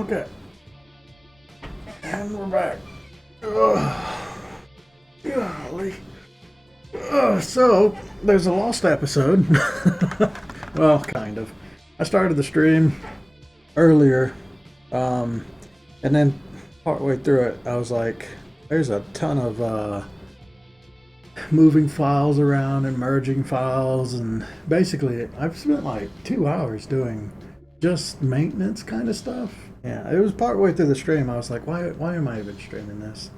Okay, and we're back. Ugh. Golly. So, there's a lost episode. Well, kind of. I started the stream earlier, and then partway through it, I was like, there's a ton of moving files around and merging files, and basically, I've spent like 2 hours doing just maintenance kind of stuff. Yeah, it was partway through the stream. I was like, why am I even streaming this?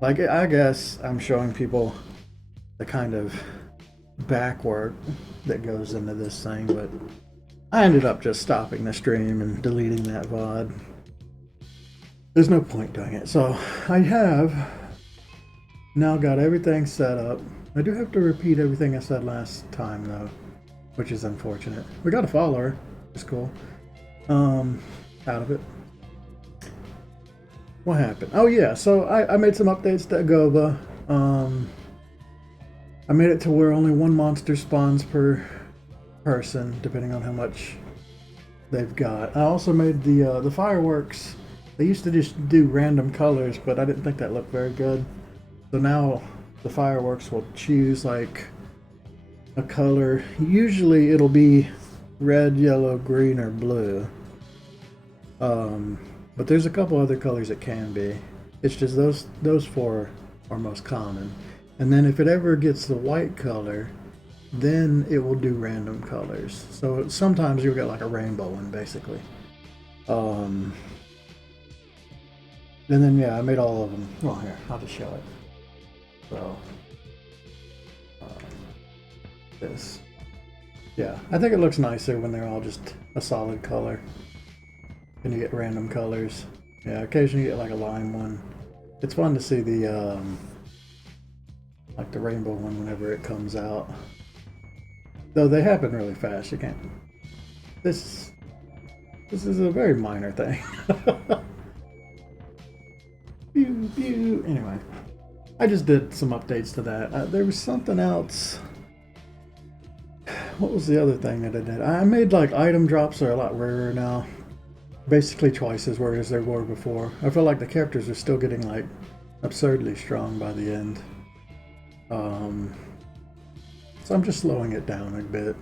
Like, I guess I'm showing people the kind of back work that goes into this thing, but I ended up just stopping the stream and deleting that VOD. There's no point doing it. So I have now got everything set up. I do have to repeat everything I said last time though, which is unfortunate. We got a follower, it's cool. Out of it. What happened? Oh yeah, so I made some updates to Agoba. I made it to where only one monster spawns per person, depending on how much they've got. I also made the fireworks. They used to just do random colors, but I didn't think that looked very good. So now the fireworks will choose like a color. Usually it'll be red, yellow, green, or blue. But there's a couple other colors it can be. It's just those four are most common. And then if it ever gets the white color, then it will do random colors. So sometimes you'll get like a rainbow one, basically. And then yeah, I made all of them. Well, here, I'll just show it. So this, yeah, I think it looks nicer when they're all just a solid color. And you get random colors. Yeah, occasionally you get like a lime one. It's fun to see the like the rainbow one whenever it comes out. Though they happen really fast. You can't. This is a very minor thing. Pew, pew. Anyway, I just did some updates to that. There was something else. What was the other thing that I did? I made like item drops are a lot rarer now. Basically twice as rare as they were before. I feel like the characters are still getting like absurdly strong by the end. So I'm just slowing it down a bit.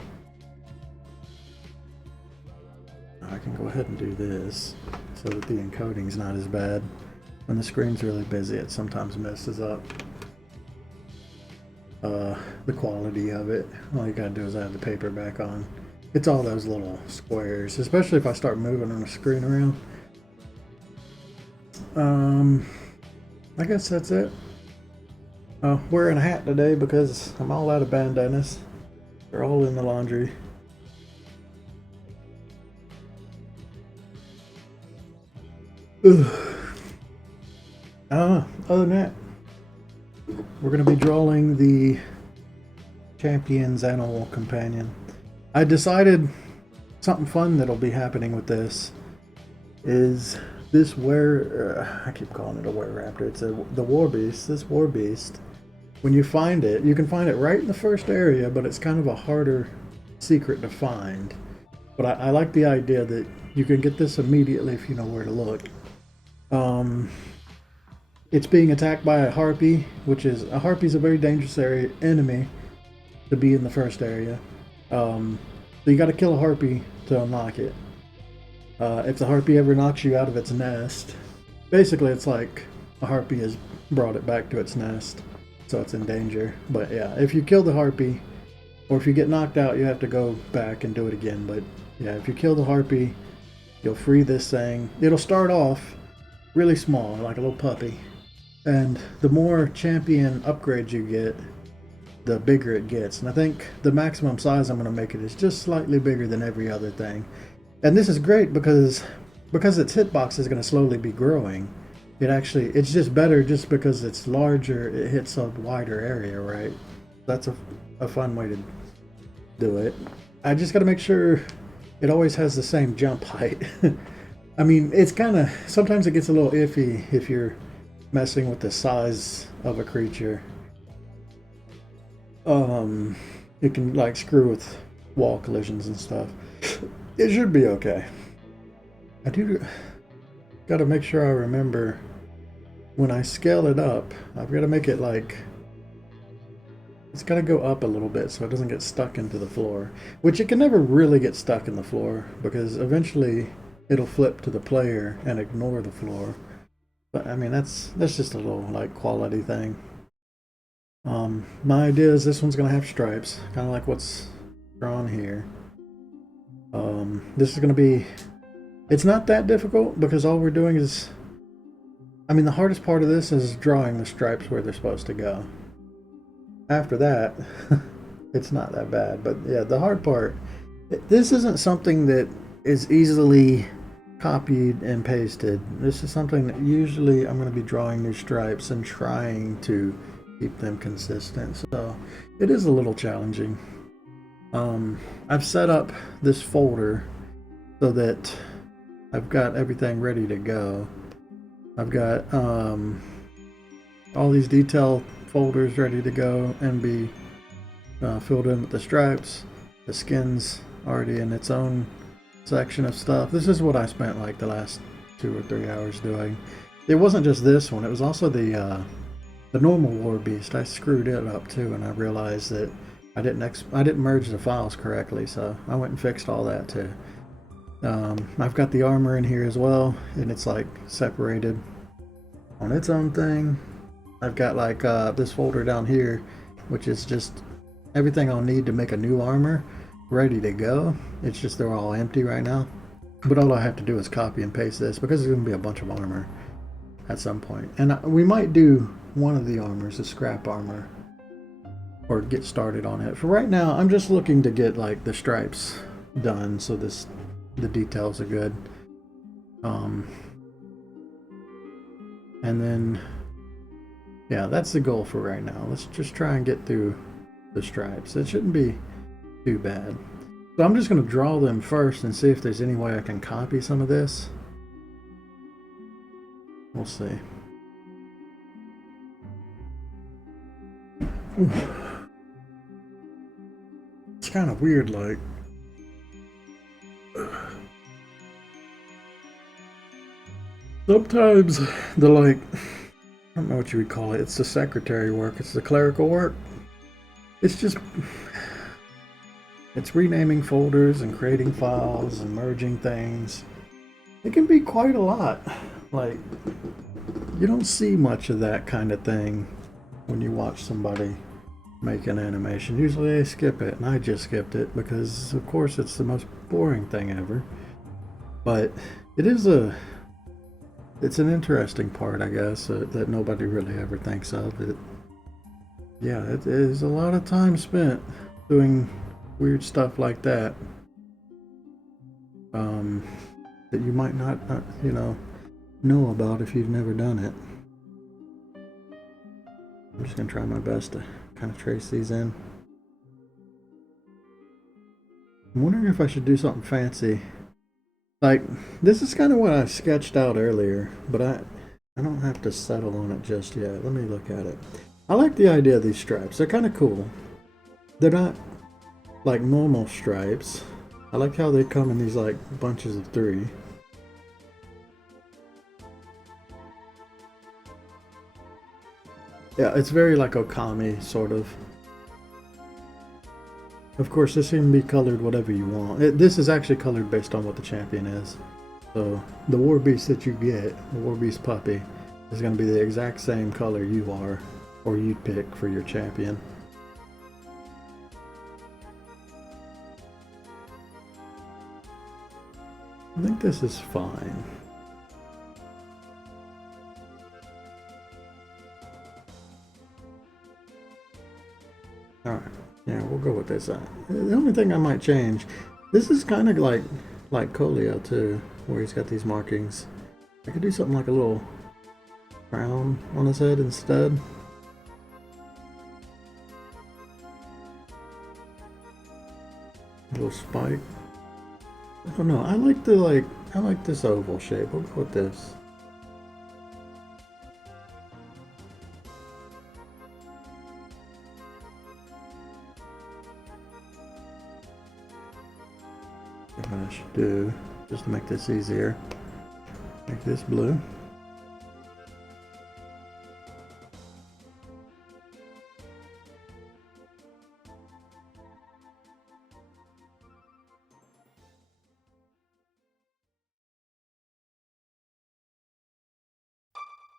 I can go ahead and do this so that the encoding's not as bad. When the screen's really busy, it sometimes messes up the quality of it. All you gotta do is add the paper back on. It's all those little squares, especially if I start moving on the screen around. I guess that's it. Wearing a hat today because I'm all out of bandanas. They're all in the laundry. Other than that, we're going to be drawing the Champion's Animal Companion. I decided something fun that'll be happening with this is this I keep calling it a were-raptor. It's the Warbeast. This Warbeast, when you find it, you can find it right in the first area, but it's kind of a harder secret to find. But I like the idea that you can get this immediately if you know where to look. It's being attacked by a harpy, which is a harpy's a very dangerous enemy to be in the first area. So you got to kill a harpy to unlock it. If the harpy ever knocks you out of its nest, basically it's like a harpy has brought it back to its nest, so it's in danger. But yeah, if you kill the harpy, or if you get knocked out, you have to go back and do it again. But yeah, if you kill the harpy, you'll free this thing. It'll start off really small, like a little puppy. And the more champion upgrades you get, the bigger it gets. And I think the maximum size I'm going to make it is just slightly bigger than every other thing. And this is great because its hitbox is going to slowly be growing. It's just better just because it's larger, it hits a wider area, right? That's a fun way to do it. I just got to make sure it always has the same jump height. I mean, it's kind of, sometimes it gets a little iffy if you're messing with the size of a creature. It can like screw with wall collisions and stuff. It should be okay. got to make sure I remember when I scale it up, I've got to make it like, it's got to go up a little bit so it doesn't get stuck into the floor, which it can never really get stuck in the floor because eventually it'll flip to the player and ignore the floor. But I mean, that's just a little like quality thing. My idea is this one's gonna have stripes, kind of like what's drawn here. This is gonna be, it's not that difficult because all we're doing is, I mean, the hardest part of this is drawing the stripes where they're supposed to go. After that, it's not that bad. But yeah, the hard part, this isn't something that is easily copied and pasted. This is something that usually I'm going to be drawing new stripes and trying to keep them consistent. So it is a little challenging. I've set up this folder so that I've got everything ready to go. I've got all these detail folders ready to go and be filled in with the stripes. The skin's already in its own section of stuff. This is what I spent like the last 2 or 3 hours doing. It wasn't just this one, it was also the normal Warbeast. I screwed it up too, and I realized that I didn't merge the files correctly, so I went and fixed all that too. I've got the armor in here as well, and it's like separated on its own thing. I've got like this folder down here, which is just everything I'll need to make a new armor ready to go. It's just they're all empty right now. But all I have to do is copy and paste this because there's going to be a bunch of armor at some point. And we might do one of the armors, a scrap armor, or get started on it. For right now, I'm just looking to get like the stripes done so the details are good. And then yeah, that's the goal for right now. Let's just try and get through the stripes. It shouldn't be too bad. So I'm just going to draw them first and see if there's any way I can copy some of this. We'll see. It's kind of weird, like sometimes the like, I don't know what you would call it. It's the secretary work. It's the clerical work. It's just, it's renaming folders and creating files and merging things. It can be quite a lot. Like, you don't see much of that kind of thing when you watch somebody make an animation. Usually they skip it, and I just skipped it because, of course, it's the most boring thing ever. But it is it's an interesting part, I guess, that nobody really ever thinks of. Yeah, it is a lot of time spent doing weird stuff like that. That you might not know about if you've never done it. I'm just gonna try my best to kind of trace these in. I'm wondering if I should do something fancy. Like, this is kind of what I sketched out earlier, but I don't have to settle on it just yet. Let me look at it. I like the idea of these stripes. They're kind of cool. They're not like normal stripes. I like how they come in these like bunches of 3. Yeah, it's very like Okami, sort of. Of course, this can be colored whatever you want. This is actually colored based on what the champion is. So the Warbeast that you get, the Warbeast puppy, is going to be the exact same color you are, or you'd pick for your champion. I think this is fine. Alright, yeah, we'll go with this. The only thing I might change, this is kind of like Colio too, where he's got these markings. I could do something like a little crown on his head instead. A little spike. I don't know. I like this oval shape. We'll go with this. What I should do, just to make this easier, Make this blue.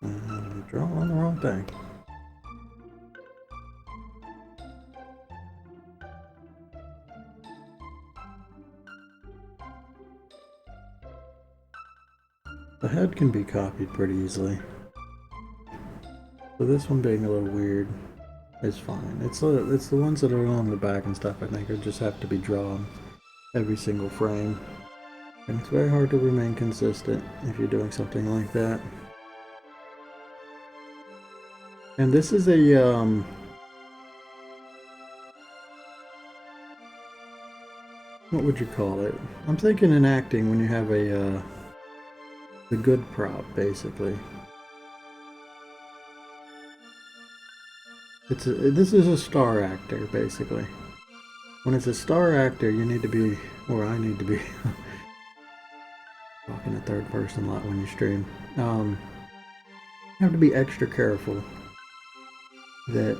I'm drawing the wrong thing. The head can be copied pretty easily. So this one being a little weird is fine. It's the ones that are along the back and stuff, I think, just have to be drawn every single frame. And it's very hard to remain consistent if you're doing something like that. And this is a what would you call it? I'm thinking in acting when you have a the good prop, basically. This is a star actor, basically. When it's a star actor, you need to be, or I need to be, talking a third person a lot when you stream. You have to be extra careful that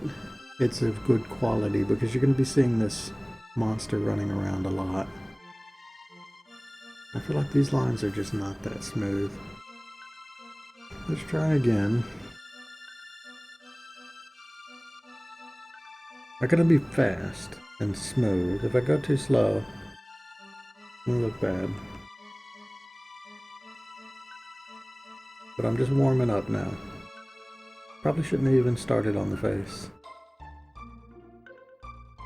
it's of good quality because you're going to be seeing this monster running around a lot. I feel like these lines are just not that smooth. Let's try again. I'm gonna be fast and smooth. If I go too slow, it'll look bad. But I'm just warming up now. Probably shouldn't have even started on the face.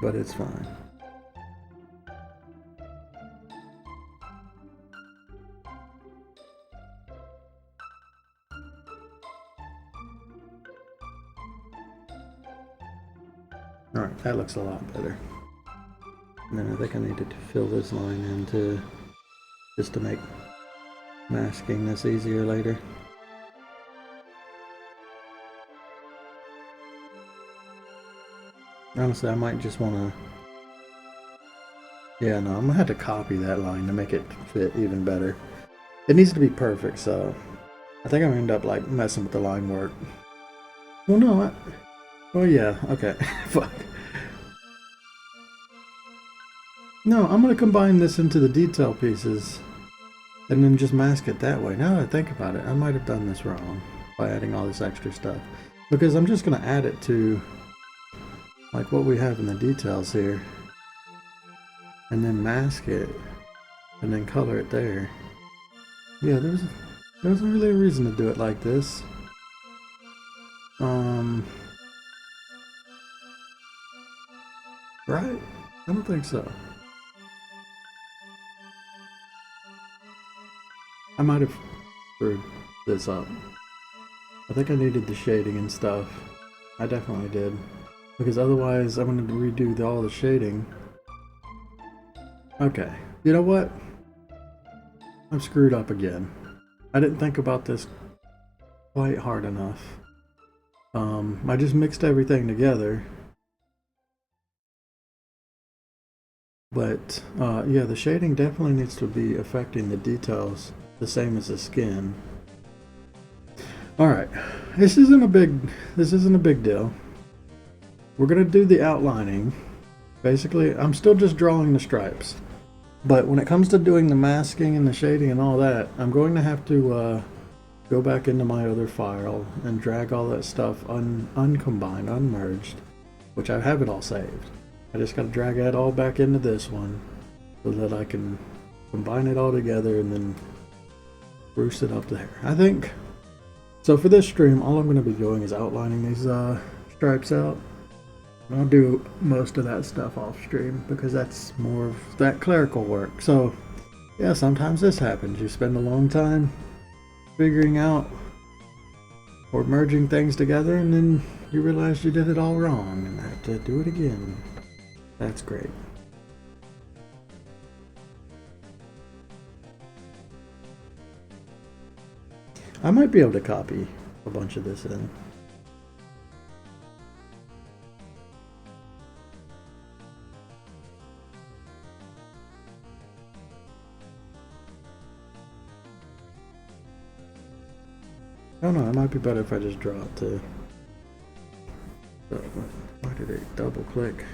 But it's fine. Alright, that looks a lot better. And then I think I needed to fill this line in just to make masking this easier later. Honestly, I might just want to... Yeah, no, I'm going to have to copy that line to make it fit even better. It needs to be perfect, so... I think I'm going to end up, like, messing with the line work. Well, no, oh, yeah, okay. Fuck. No, I'm going to combine this into the detail pieces and then just mask it that way. Now that I think about it, I might have done this wrong by adding all this extra stuff. Because I'm just going to add it to like what we have in the details here and then mask it and then color it there. Yeah, there wasn't really a reason to do it like this. Right? I don't think so. I might have screwed this up. I think I needed the shading and stuff. I definitely did. Because otherwise I'm going to redo all the shading. Okay. You know what? I'm screwed up again. I didn't think about this quite hard enough. I just mixed everything together. But yeah, the shading definitely needs to be affecting the details the same as the skin. Alright, this isn't a big deal. We're gonna do the outlining. Basically, I'm still just drawing the stripes. But when it comes to doing the masking and the shading and all that, I'm going to have to go back into my other file and drag all that stuff uncombined, unmerged, which I have it all saved. I just gotta drag that all back into this one so that I can combine it all together and then spruce it up there. I think, so for this stream, all I'm gonna be doing is outlining these stripes out. I'll do most of that stuff off stream because that's more of that clerical work. So yeah, sometimes this happens. You spend a long time figuring out or merging things together and then you realize you did it all wrong and have to do it again. That's great. I might be able to copy a bunch of this in. I don't know, it might be better if I just draw it too. So, why did it double click?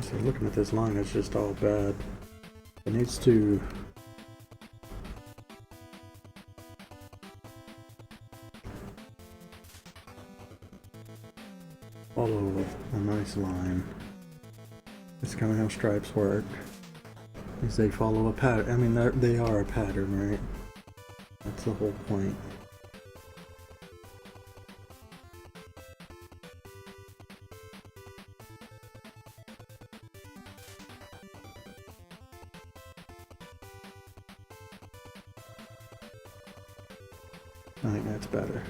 So looking at this line, it's just all bad. It needs to follow a nice line. It's kind of how stripes work. Is they follow a pattern. I mean, they are a pattern, right? That's the whole point. I think that's better.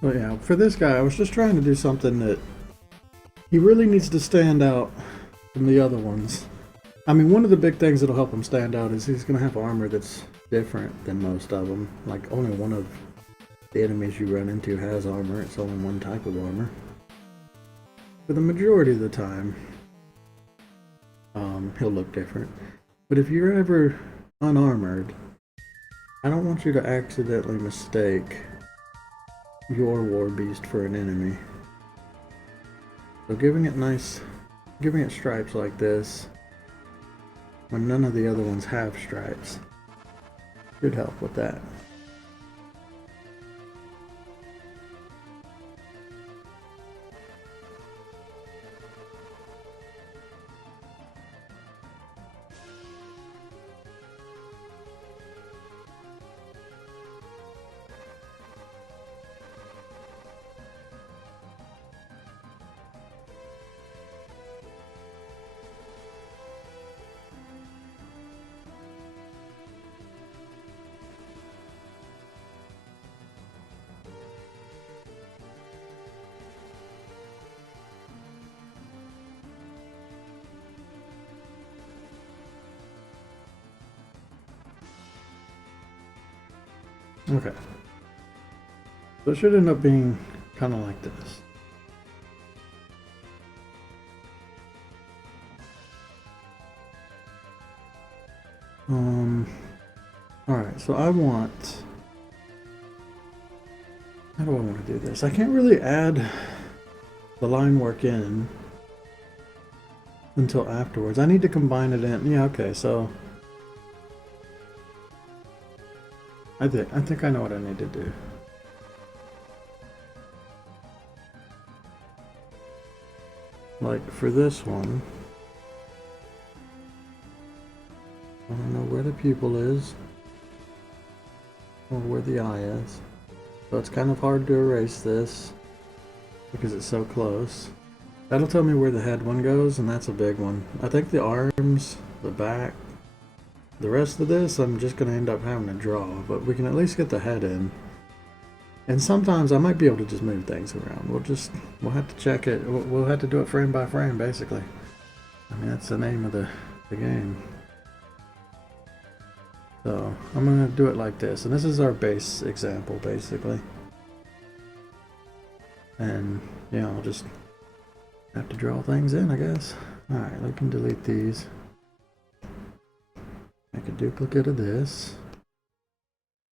But yeah, for this guy, I was just trying to do something that he really needs to stand out from the other ones. I mean, one of the big things that'll help him stand out is he's going to have armor that's different than most of them. Like, only one of the enemies you run into has armor. It's only one type of armor. For the majority of the time, he'll look different. But if you're ever unarmored, I don't want you to accidentally mistake your Warbeast for an enemy. So giving it stripes like this, when none of the other ones have stripes, should help with that. Okay. So it should end up being kind of like this. Alright, so I want... How do I want to do this? I can't really add the line work in until afterwards. I need to combine it in. Yeah, okay, so... I think I know what I need to do. Like for this one, I don't know where the pupil is or where the eye is, so it's kind of hard to erase this because it's so close. That'll tell me where the head one goes, and that's a big one. I think the arms, the back, the rest of this, I'm just going to end up having to draw, but we can at least get the head in. And sometimes I might be able to just move things around. We'll have to check it. We'll have to do it frame by frame, basically. I mean, that's the name of the game. So I'm going to do it like this. And this is our base example, basically. And, yeah, I'll just have to draw things in, I guess. Alright, we can delete these. Make a duplicate of this.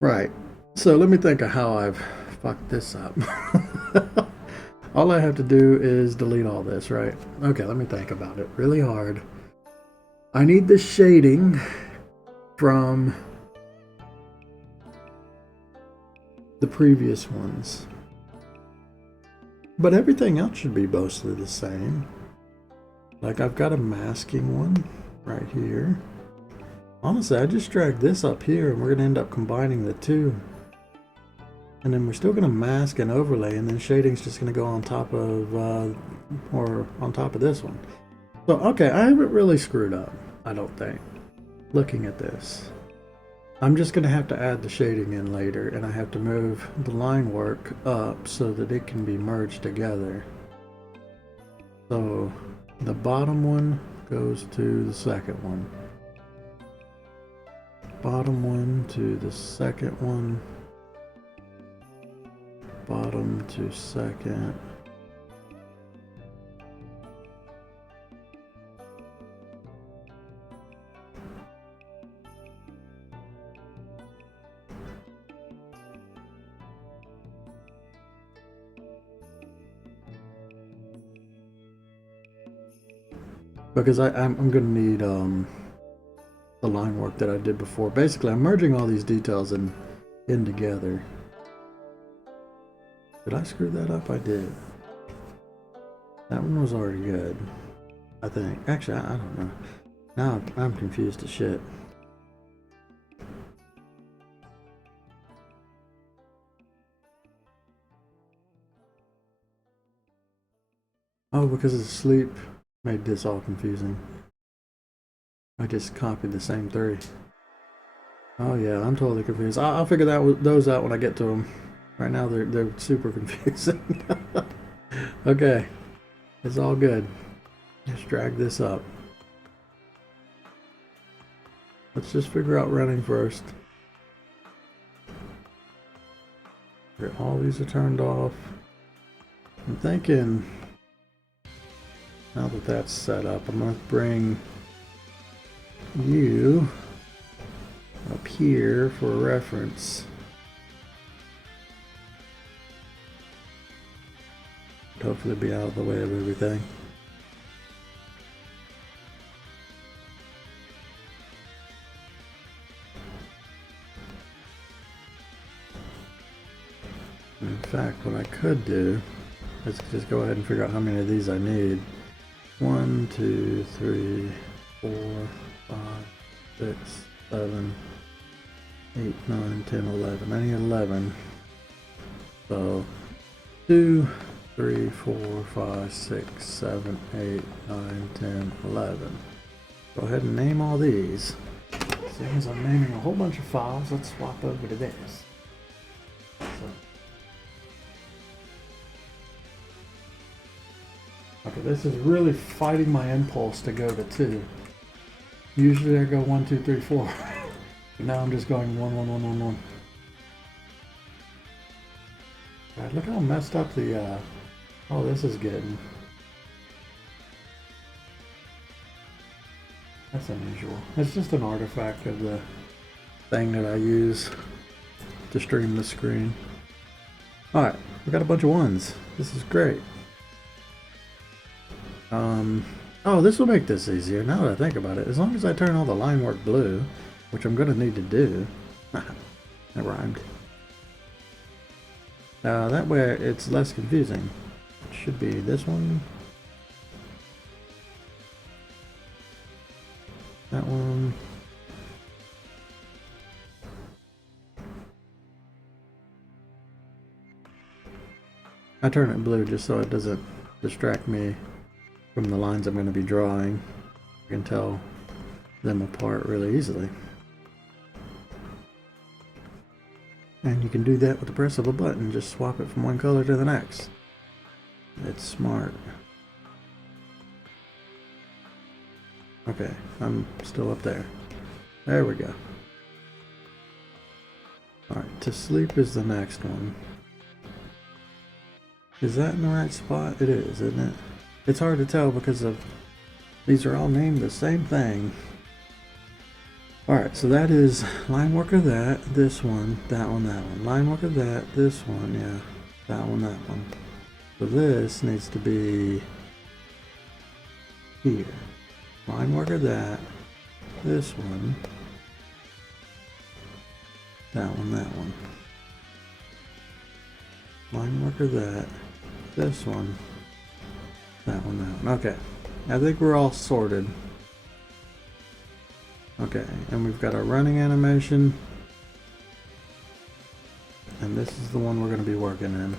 Right. So let me think of how I've fucked this up. All I have to do is delete all this, right? Okay, let me think about it really hard. I need the shading from the previous ones. But everything else should be mostly the same. Like I've got a masking one right here. Honestly, I just dragged this up here and we're going to end up combining the two. And then we're still going to mask and overlay, and then shading's just going to go on top of, or on top of this one. So, okay, I haven't really screwed up, I don't think, looking at this. I'm just going to have to add the shading in later, and I have to move the line work up so that it can be merged together. So, the bottom one goes to the second one. Bottom one to the second one. Bottom to second. Because I'm going to need the line work that I did before. Basically, I'm merging all these details in together. Did I screw that up? I did. That one was already good, I think. Actually, I don't know. Now I'm confused as shit. Oh, because of sleep made this all confusing. I just copied the same three. Oh yeah, I'm totally confused. I'll figure those out when I get to them. Right now they're super confusing. Okay, it's all good. Let's drag this up. Let's just figure out running first. All these are turned off. I'm thinking, now that that's set up, I'm going to bring you up here for a reference. Hopefully be out of the way of everything. In fact, what I could do is just go ahead and figure out how many of these I need. 1, 2, 3, 4, 5, 6, 7, 8, 9, 10, 11. I need 11. So 2, 3, 4, 5, 6, 7, 8, 9, 10, 11. Go ahead and name all these. Seeing as I'm naming a whole bunch of files, let's swap over to this. Okay, this is really fighting my impulse to go to 2. Usually I go 1, 2, 3, 4. But now I'm just going 1, 1, 1, 1, 1. God, look how messed up the, oh, this is getting. That's unusual. It's just an artifact of the thing that I use to stream the screen. Alright, we got a bunch of 1s. This is great. Oh, this will make this easier now that I think about it. As long as I turn all the line work blue, which I'm going to need to do. That rhymed. That way it's less confusing. It should be this one. That one. I turn it blue just so it doesn't distract me from the lines I'm going to be drawing. You can tell them apart really easily. And you can do that with the press of a button, just swap it from one color to the next. It's smart. Okay, I'm still up there. There we go. Alright, to sleep is the next one. Is that in the right spot? It is, isn't it? It's hard to tell because of these are all named the same thing. Alright, so that is line work of that, this one, that one, that one. Line work of that, this one, yeah, that one, that one. So this needs to be here. Line work of that, this one, that one, that one. Line work of that, this one, that one, that one. Okay, I think we're all sorted. Okay, and we've got our running animation. And this is the one we're going to be working in.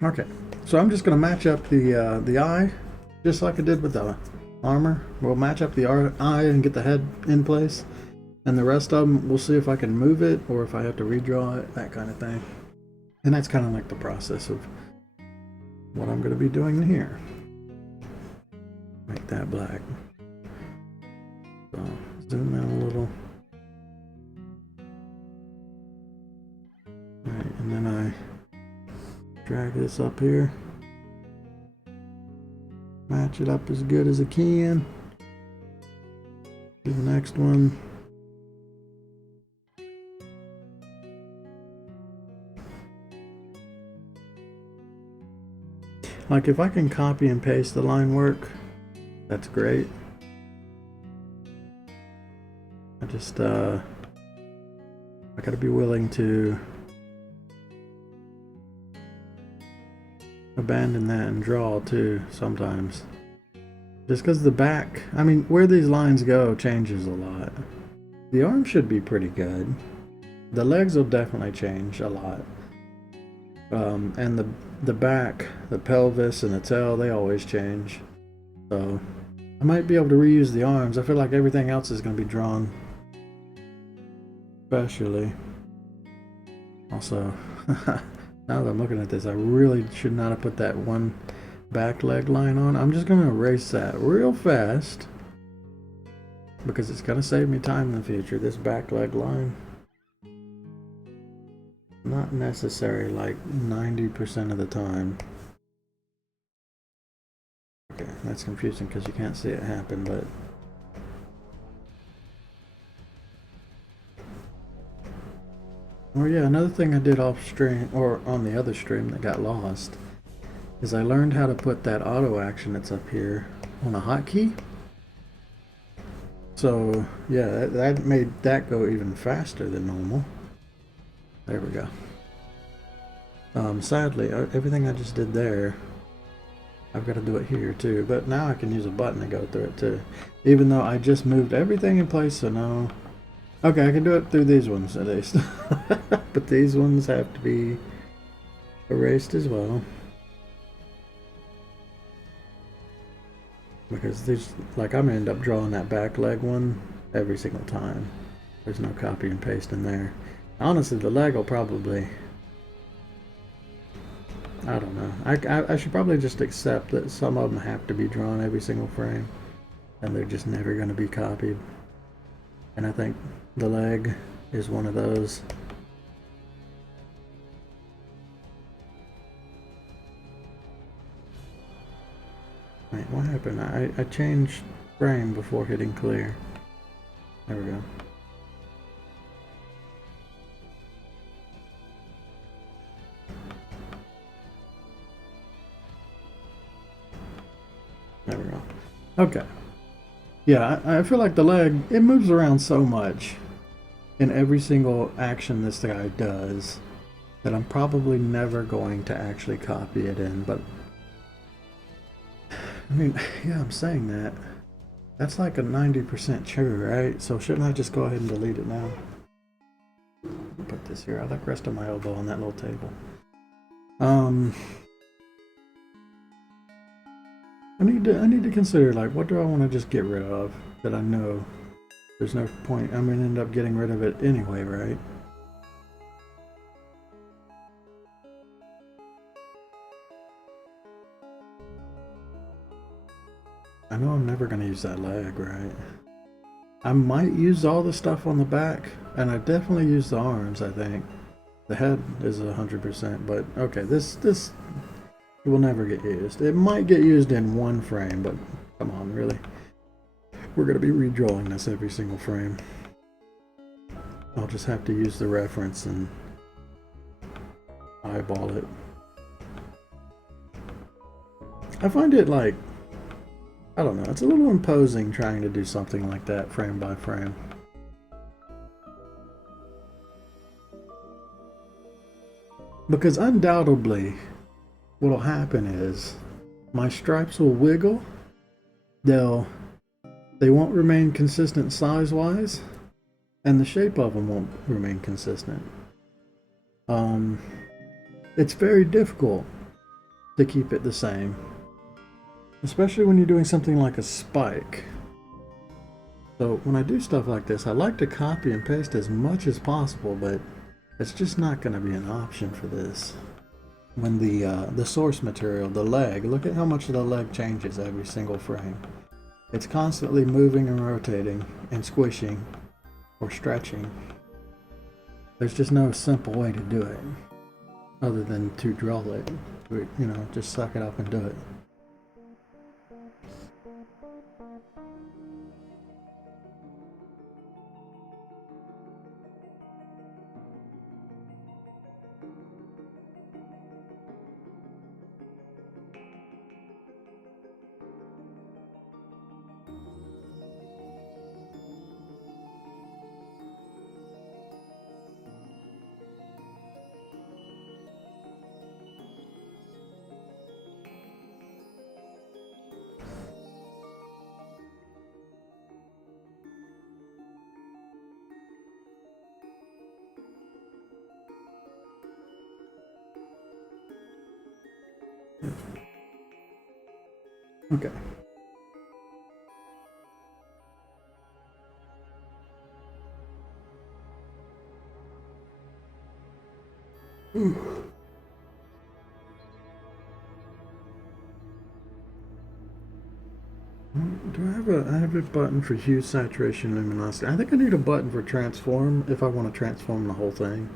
Okay, so I'm just going to match up the eye, just like I did with the armor. We'll match up the eye and get the head in place, and the rest of them we'll see if I can move it or if I have to redraw it, that kind of thing. And that's kind of like the process of what I'm going to be doing here. Make that black. So zoom in a little. Alright, and then I drag this up here. Match it up as good as I can. Do the next one. Like if I can copy and paste the line work, that's great. I just I gotta be willing to abandon that and draw too sometimes. Just because the back, I mean, where these lines go changes a lot. The arm should be pretty good. The legs will definitely change a lot. And the back, the pelvis and the tail, they always change. So I might be able to reuse the arms. I feel like everything else is going to be drawn. Especially. Also, now that I'm looking at this, I really should not have put that one back leg line on. I'm just going to erase that real fast because it's going to save me time in the future. This back leg line, not necessary like 90% of the time. Okay, that's confusing because you can't see it happen, but oh yeah, another thing I did off stream, or on the other stream that got lost, is I learned how to put that auto action that's up here on a hotkey. So yeah, that made that go even faster than normal. There we go. Sadly, everything I just did there, I've got to do it here too, but now I can use a button to go through it too. Even though I just moved everything in place, so now okay, I can do it through these ones at least. But these ones have to be erased as well. Because there's, like, I'm gonna end up drawing that back leg one every single time. There's no copy and paste in there. Honestly, the leg will probably, I don't know. I should probably just accept that some of them have to be drawn every single frame. And they're just never gonna be copied. And I think the leg is one of those. Wait, what happened? I changed frame before hitting clear. There we go. There we go. Okay. Yeah, I feel like the leg, it moves around so much in every single action this guy does that I'm probably never going to actually copy it in, but I mean, yeah, I'm saying that. That's like a 90% true, right? So shouldn't I just go ahead and delete it now? Put this here. I like resting my elbow on that little table. I need to consider, like, what do I want to just get rid of that I know there's no point. I'm gonna end up getting rid of it anyway, right? I know I'm never gonna use that leg, right? I might use all the stuff on the back, and I definitely use the arms, I think. The head is 100%, but okay, this will never get used. It might get used in one frame, but come on, really? We're gonna be redrawing this every single frame. I'll just have to use the reference and eyeball it. I find it like, I don't know, it's a little imposing trying to do something like that frame by frame. Because undoubtedly, what'll happen is my stripes will wiggle. They won't remain consistent size-wise, and the shape of them won't remain consistent. It's very difficult to keep it the same, especially when you're doing something like a spike. So when I do stuff like this, I like to copy and paste as much as possible, but it's just not going to be an option for this. When the source material, the leg, look at how much the leg changes every single frame. It's constantly moving and rotating and squishing or stretching. There's just no simple way to do it other than to draw it. You know, just suck it up and do it. Okay. Ooh. Do I have a button for hue, saturation, luminosity? I think I need a button for transform if I want to transform the whole thing.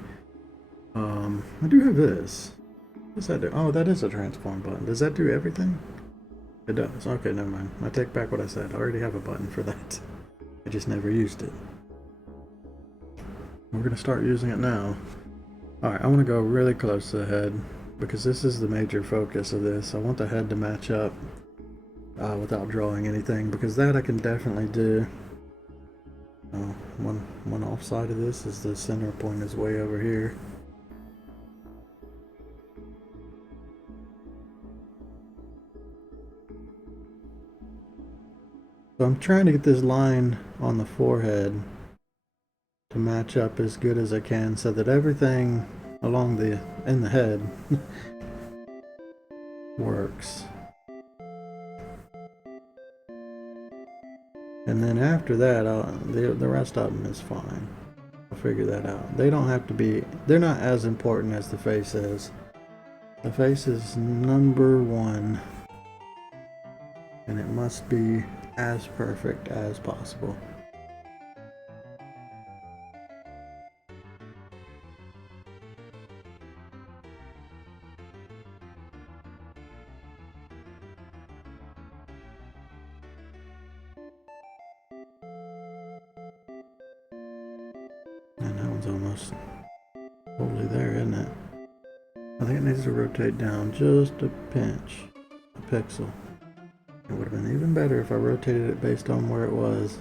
I do have this. What's that do? Oh, that is a transform button. Does that do everything? It does. Okay, never mind. I take back what I said. I already have a button for that. I just never used it. We're going to start using it now. Alright, I want to go really close to the head because this is the major focus of this. I want the head to match up without drawing anything, because that I can definitely do. One off side of this is the center point is way over here. So I'm trying to get this line on the forehead to match up as good as I can so that everything along in the head works. And then after that, the rest of them is fine. I'll figure that out. They don't have to be, they're not as important as the face is. The face is number one, and it must be as perfect as possible. And that one's almost totally there, isn't it? I think it needs to rotate down just a pinch, a pixel. It would have been even better if I rotated it based on where it was.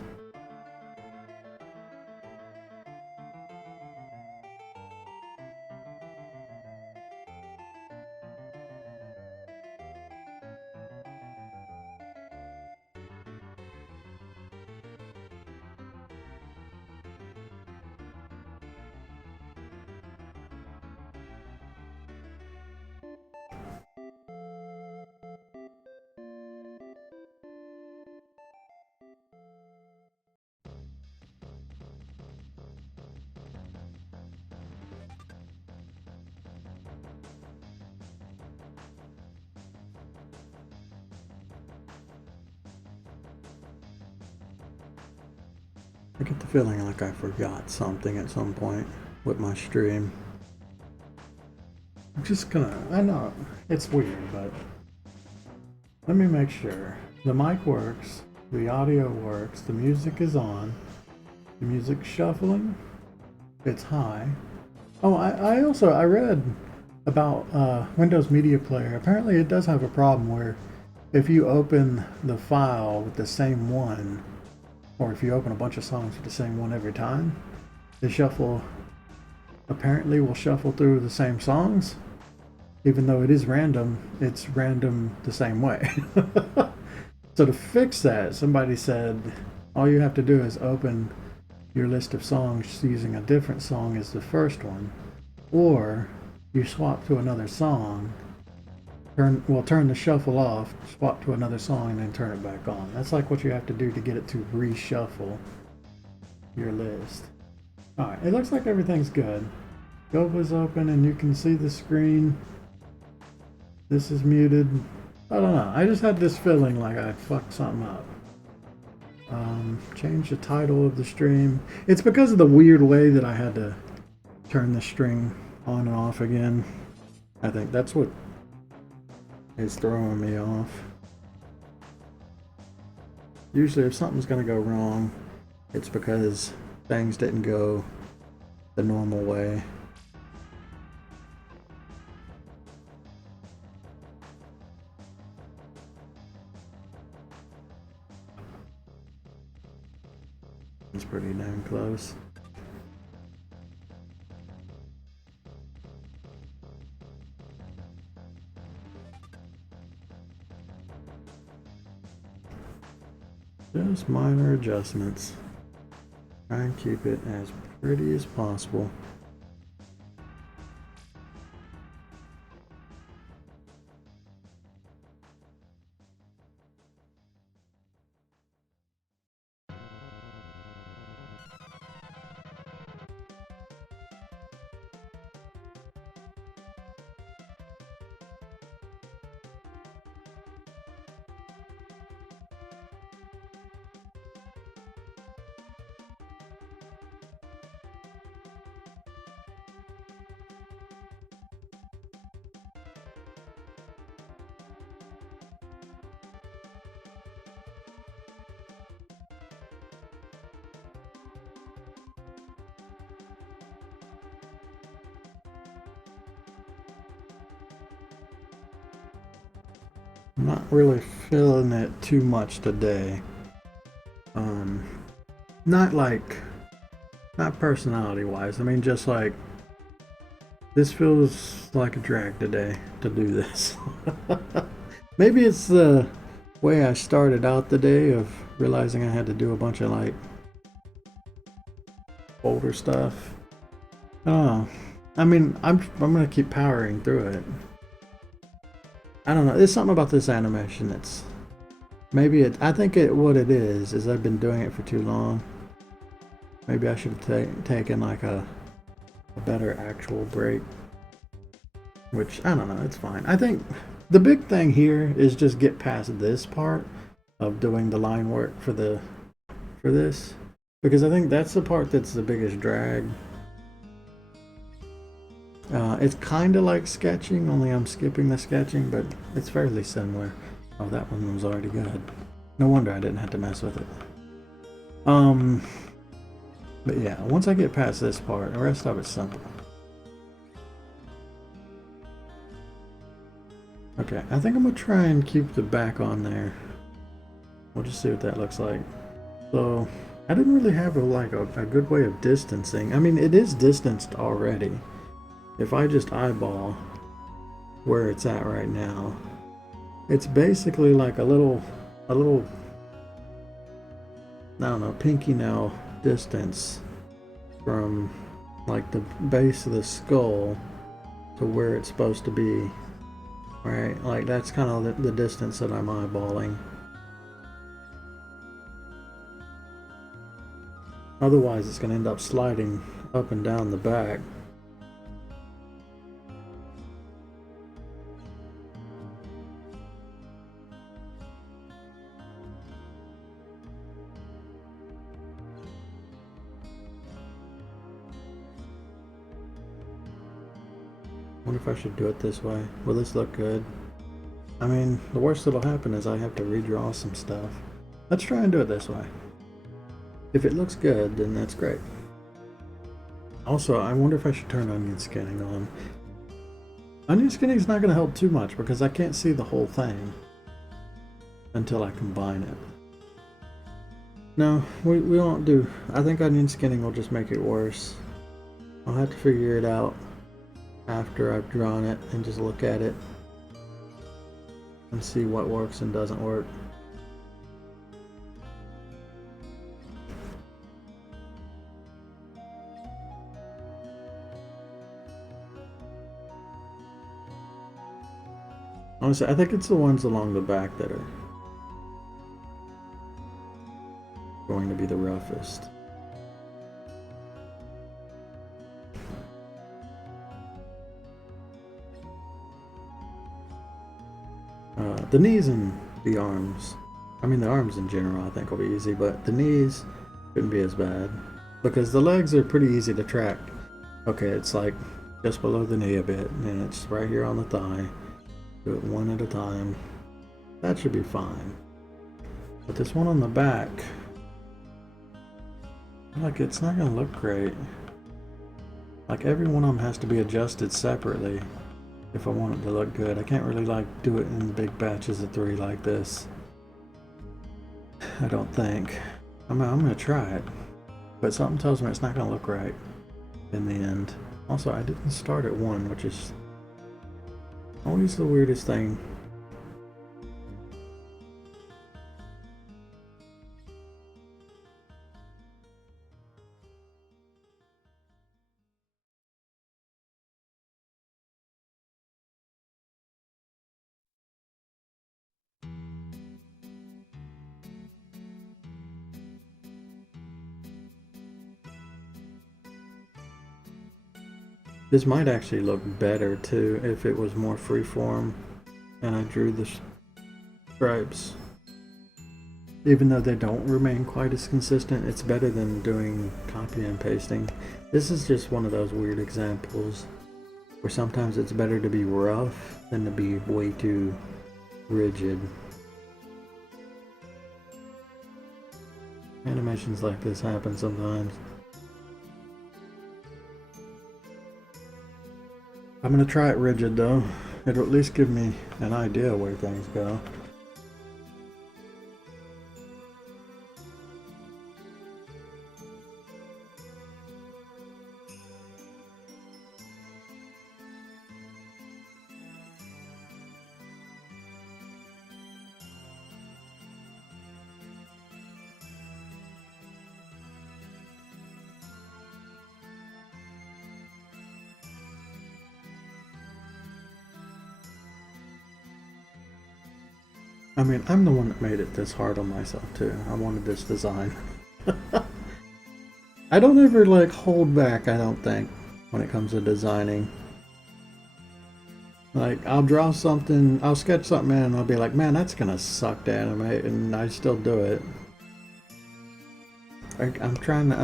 I get the feeling like I forgot something at some point with my stream. I'm just gonna, I know, it's weird, but let me make sure. The mic works, the audio works, the music is on, the music's shuffling, it's high. Oh, I read about Windows Media Player. Apparently it does have a problem where if you open the file with the same one, or if you open a bunch of songs with the same one every time, the shuffle apparently will shuffle through the same songs. Even though it is random, it's random the same way. So to fix that, somebody said all you have to do is open your list of songs using a different song as the first one, or you swap to another song, turn the shuffle off, swap to another song, and then turn it back on. That's like what you have to do to get it to reshuffle your list. Alright, it looks like everything's good. Gova's open and you can see the screen. This is muted. I don't know. I just had this feeling like I fucked something up. Change the title of the stream. It's because of the weird way that I had to turn the string on and off again. I think that's what is throwing me off. Usually if something's going to go wrong, it's because things didn't go the normal way. It's pretty damn close. Just minor adjustments. Try and keep it as pretty as possible. I'm not really feeling it too much today. Not personality wise. I mean, just like, this feels like a drag today to do this. Maybe it's the way I started out the day of realizing I had to do a bunch of like older stuff. Oh, I mean, I'm gonna keep powering through it. I don't know. There's something about this animation that's maybe it. I think what it is I've been doing it for too long. Maybe I should have taken like a better actual break. Which I don't know. It's fine. I think the big thing here is just get past this part of doing the line work for this, because I think that's the part that's the biggest drag. It's kind of like sketching, only I'm skipping the sketching, but it's fairly similar. Oh, that one was already good. No wonder I didn't have to mess with it. But yeah, once I get past this part, the rest of it's simple. Okay, I think I'm gonna try and keep the back on there. We'll just see what that looks like. So, I didn't really have a good way of distancing. I mean, it is distanced already. If I just eyeball where it's at right now, it's basically like a little, I don't know, pinky nail distance from like the base of the skull to where it's supposed to be. Right, like that's kind of the distance that I'm eyeballing. Otherwise, it's going to end up sliding up and down the back. Wonder if I should do it this way. Will this look good? I mean, the worst that'll happen is I have to redraw some stuff. Let's try and do it this way. If it looks good, then that's great. Also, I wonder if I should turn onion skinning on. Onion skinning is not going to help too much because I can't see the whole thing until I combine it. No, we won't do. I think onion skinning will just make it worse. I'll have to figure it out after I've drawn it and just look at it and see what works and doesn't work. Honestly, I think it's the ones along the back that are going to be the roughest. The knees and the arms, I mean the arms in general I think will be easy, but the knees shouldn't be as bad because the legs are pretty easy to track. Okay, it's like just below the knee a bit and it's right here on the thigh. Do it one at a time. That should be fine. But this one on the back, like it's not gonna look great. Like every one of them has to be adjusted separately if I want it to look good. I can't really like do it in big batches of 3 like this. I don't think. I'm gonna try it, but something tells me it's not gonna look right in the end. Also, I didn't start at 1, which is always the weirdest thing. This might actually look better too if it was more freeform and I drew the stripes. Even though they don't remain quite as consistent, it's better than doing copy and pasting. This is just one of those weird examples where sometimes it's better to be rough than to be way too rigid. Animations like this happen sometimes. I'm gonna try it rigid though. It'll at least give me an idea where things go. I mean, I'm the one that made it this hard on myself too. I wanted this design. I don't ever like hold back, I don't think, when it comes to designing. Like, I'll draw something, I'll sketch something in and I'll be like, man, that's gonna suck to animate, and I still do it. I'm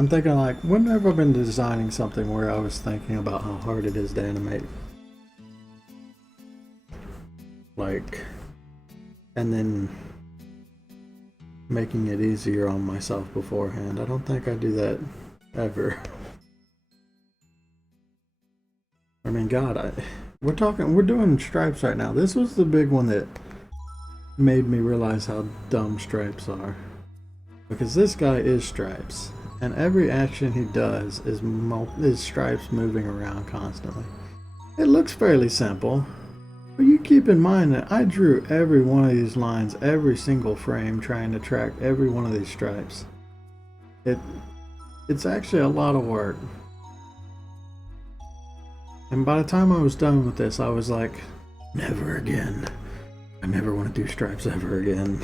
thinking like, when have I been designing something where I was thinking about how hard it is to animate? Like, and then making it easier on myself beforehand. I don't think I do that ever. I mean, God, we're doing stripes right now. This was the big one that made me realize how dumb stripes are. Because this guy is stripes, and every action he does is stripes moving around constantly. It looks fairly simple, but you keep in mind that I drew every one of these lines, every single frame, trying to track every one of these stripes. It's actually a lot of work. And by the time I was done with this, I was like, never again. I never want to do stripes ever again.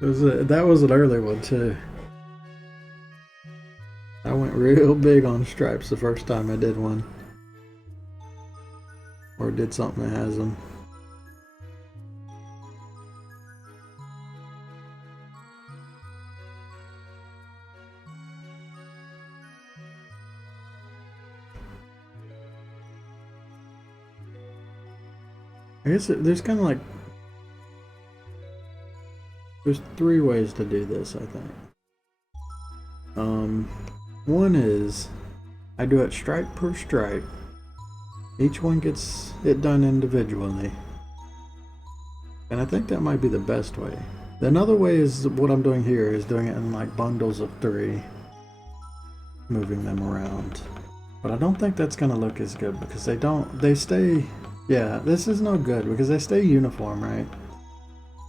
That was an early one too. I went real big on stripes the first time I did one. Or did something that has them. I guess there's kind of like there's three ways to do this, I think. One is I do it stripe per stripe. Each one gets it done individually. And I think that might be the best way. Another way is what I'm doing here, is doing it in like bundles of 3, moving them around. But I don't think that's gonna look as good because they stay, yeah, this is no good because they stay uniform, right?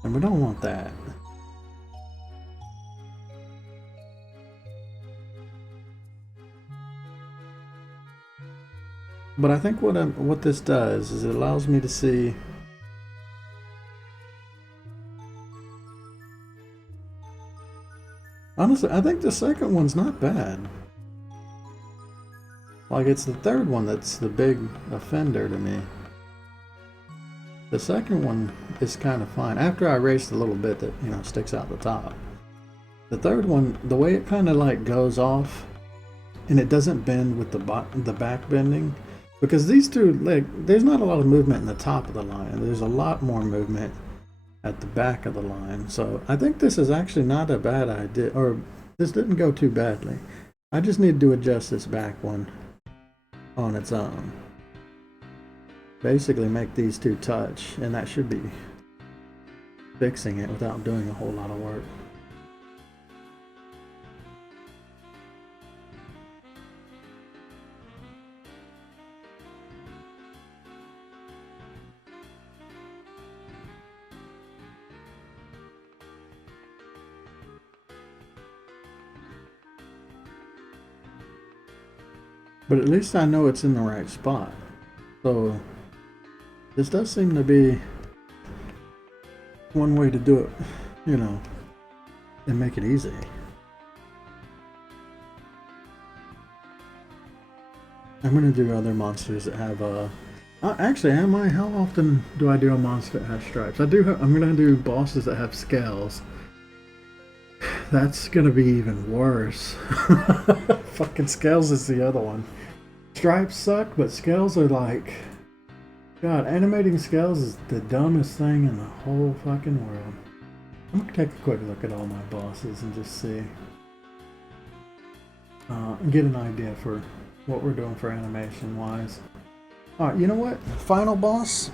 And we don't want that. But I think what this does is it allows me to see honestly, I think the second one's not bad. Like, it's the third one that's the big offender to me. The second one is kind of fine. After I erased a little bit that, you know, sticks out the top. The third one, the way it kind of like goes off, and it doesn't bend with the back bending. Because these two, like, there's not a lot of movement in the top of the line. There's a lot more movement at the back of the line. So I think this is actually not a bad idea, or this didn't go too badly. I just need to adjust this back one on its own. Basically make these two touch, and that should be fixing it without doing a whole lot of work. But at least I know it's in the right spot. So this does seem to be one way to do it, you know, and make it easy. I'm gonna do other monsters that have actually, how often do I do a monster that has stripes? I'm gonna do bosses that have scales. That's gonna be even worse. Fucking scales is the other one. Stripes suck, but scales are like... God, animating scales is the dumbest thing in the whole fucking world. I'm gonna take a quick look at all my bosses and just see. Get an idea for what we're doing for animation wise. Alright, you know what? Final boss,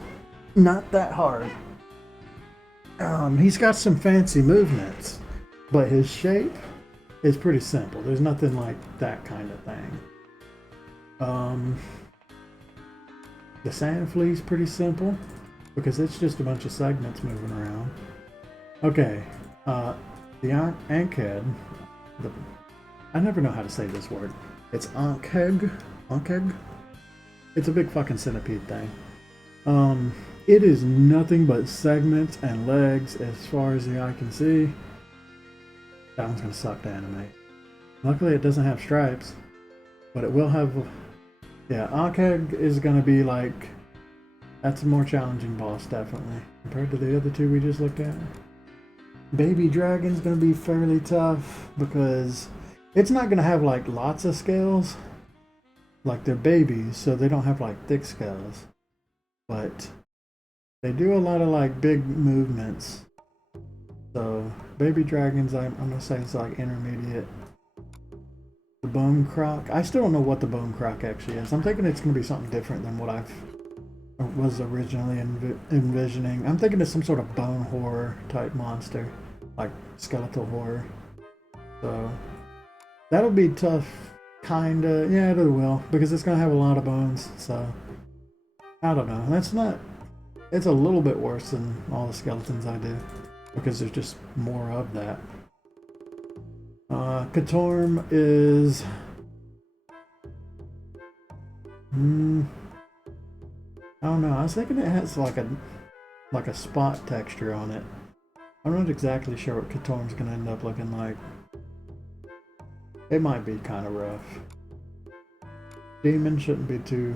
not that hard. He's got some fancy movements, but his shape is pretty simple. There's nothing like that kind of thing. The sand flea's pretty simple because it's just a bunch of segments moving around. Okay, the Ankhead. I never know how to say this word. It's Ankheg. It's a big fucking centipede thing. It is nothing but segments and legs as far as the eye can see. That one's gonna suck to animate. Luckily it doesn't have stripes, but it will have... Yeah, Ankheg is gonna be like... That's a more challenging boss, definitely, compared to the other two we just looked at. Baby Dragon's gonna be fairly tough because it's not gonna have like lots of scales. Like, they're babies, so they don't have like thick scales. But they do a lot of like big movements. So Baby Dragons, I'm gonna say it's like intermediate. The Bone Croc, I still don't know what the Bone Croc actually is. I'm thinking it's gonna be something different than what I was originally envisioning. I'm thinking it's some sort of bone horror type monster, like skeletal horror. So that'll be tough, kinda. Yeah, it will, because it's gonna have a lot of bones. So I don't know. That's not. It's a little bit worse than all the skeletons I do, because there's just more of that. Katorm is... I don't know. I was thinking it has like a spot texture on it. I'm not exactly sure what Katorm's gonna end up looking like. It might be kind of rough. Demon shouldn't be too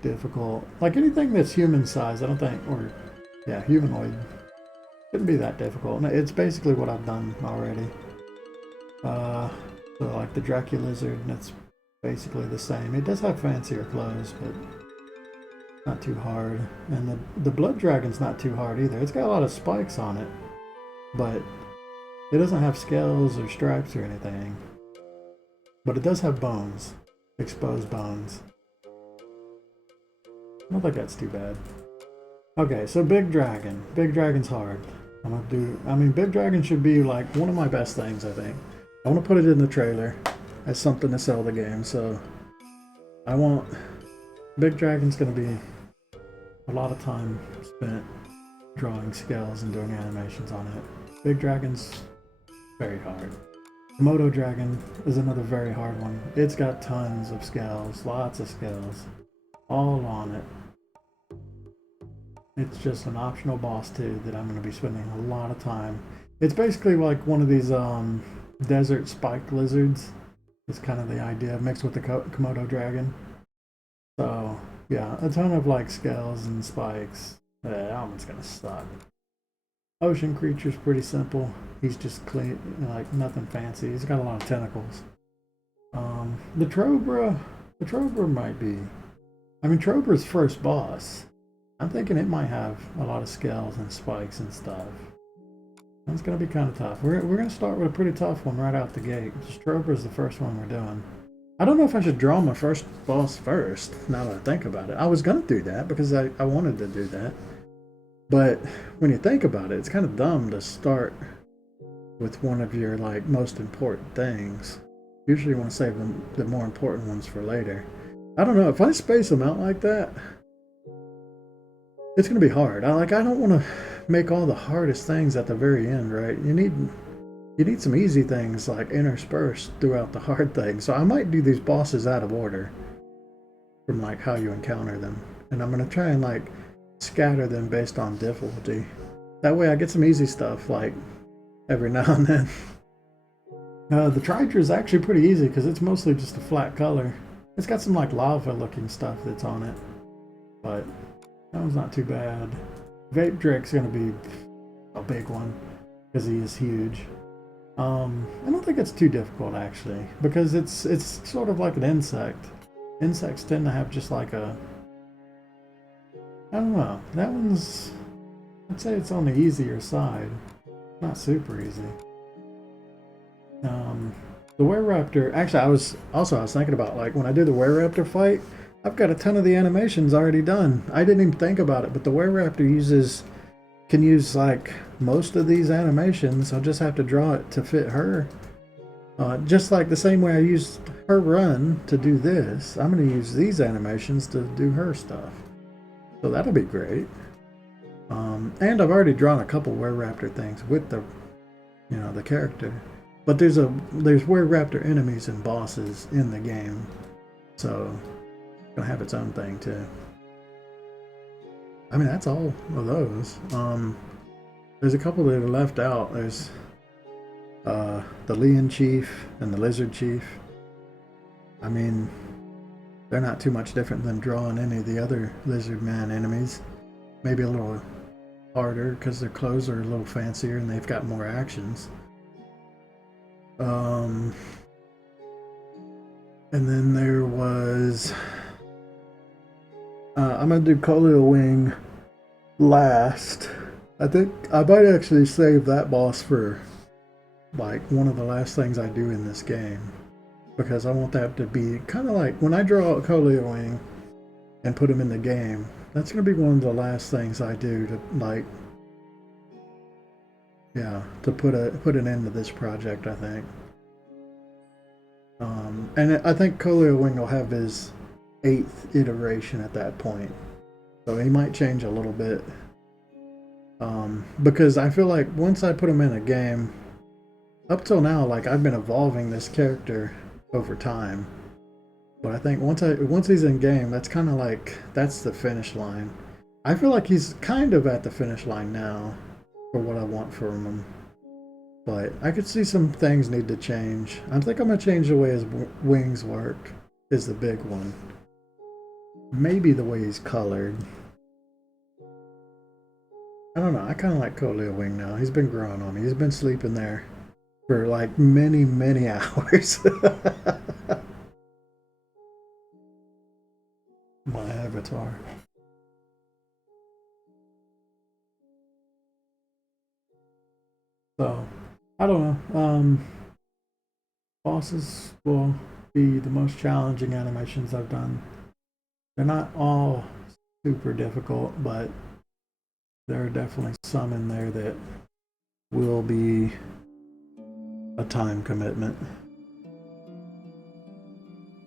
difficult. Like anything that's human size, I don't think, or yeah, humanoid, shouldn't be that difficult. It's basically what I've done already. So like the Dracula Lizard, that's basically the same. It does have fancier clothes, but Not too hard. And the blood dragon's not too hard either. It's got a lot of spikes on it, but it doesn't have scales or stripes or anything. But it does have bones. Exposed bones. I don't think that's too bad. Okay, so big dragon. Big dragon's hard. I'm gonna do. I mean, big dragon should be like one of my best things, I think. I want to put it in the trailer as something to sell the game. So I want big dragon's gonna be a lot of time spent drawing scales and doing animations on it. Big dragon's very hard. Komodo dragon is another very hard one. It's got tons of scales, lots of scales, all on it. It's just an optional boss too that I'm going to be spending a lot of time. It's basically like one of these desert spiked lizards. It's kind of the idea mixed with the Komodo dragon. So yeah, a ton of like scales and spikes. That one's going to suck. Ocean creature's pretty simple. He's just clean, like nothing fancy. He's got a lot of tentacles. The Trobra might be. I mean, Trobra's first boss. I'm thinking it might have a lot of scales and spikes and stuff. That's gonna be kind of tough. We're gonna start with a pretty tough one right out the gate. Trobra's the first one we're doing. I don't know if I should draw my first boss first. Now that I think about it, I was gonna do that because I wanted to do that. But when you think about it, it's kind of dumb to start with one of your like most important things. Usually you want to save the more important ones for later. I don't know, if I space them out like that, it's gonna be hard. I don't want to make all the hardest things at the very end, right? You need some easy things like interspersed throughout the hard things. So I might do these bosses out of order from like how you encounter them, and I'm gonna try and like scatter them based on difficulty. That way I get some easy stuff like every now and then. The Tridra is actually pretty easy because it's mostly just a flat color. It's got some like lava looking stuff that's on it, but that one's not too bad. Vape Drake's gonna be a big one because he is huge. I don't think it's too difficult actually because it's sort of like an insect. Insects tend to have just like a, I don't know. That one's, I'd say it's on the easier side. Not super easy. The Wereraptor, actually I was thinking about like when I do the Wereraptor fight, I've got a ton of the animations already done. I didn't even think about it, but the Wereraptor can use like most of these animations. I'll just have to draw it to fit her. Just like the same way I used her run to do this, I'm going to use these animations to do her stuff. So that'll be great. And I've already drawn a couple Wereraptor things with the character. But there's Wereraptor enemies and bosses in the game. So it's gonna have its own thing too. I mean, that's all of those. There's a couple that are left out. There's the Lion Chief and the Lizard Chief. I mean, they're not too much different than drawing any of the other Lizard Man enemies. Maybe a little harder because their clothes are a little fancier and they've got more actions. And then there was I'm gonna do Colio Wing last. I think I might actually save that boss for like one of the last things I do in this game, because I want that to be kind of like when I draw a Colio Wing and put him in the game, that's gonna be one of the last things I do to like, yeah, to put an end to this project, I think. And I think Colio Wing will have his 8th iteration at that point, so he might change a little bit. Because I feel like once I put him in a game, up till now, like I've been evolving this character over time. But I think once he's in game, that's kind of like that's the finish line. I feel like he's kind of at the finish line now for what I want from him. But I could see some things need to change. I think I'm going to change the way his wings work is the big one. Maybe the way he's colored. I don't know. I kind of like Colio Wing now. He's been growing on me. He's been sleeping there for like many, many hours. My avatar. So I don't know. Bosses will be the most challenging animations I've done. They're not all super difficult, but there are definitely some in there that will be a time commitment.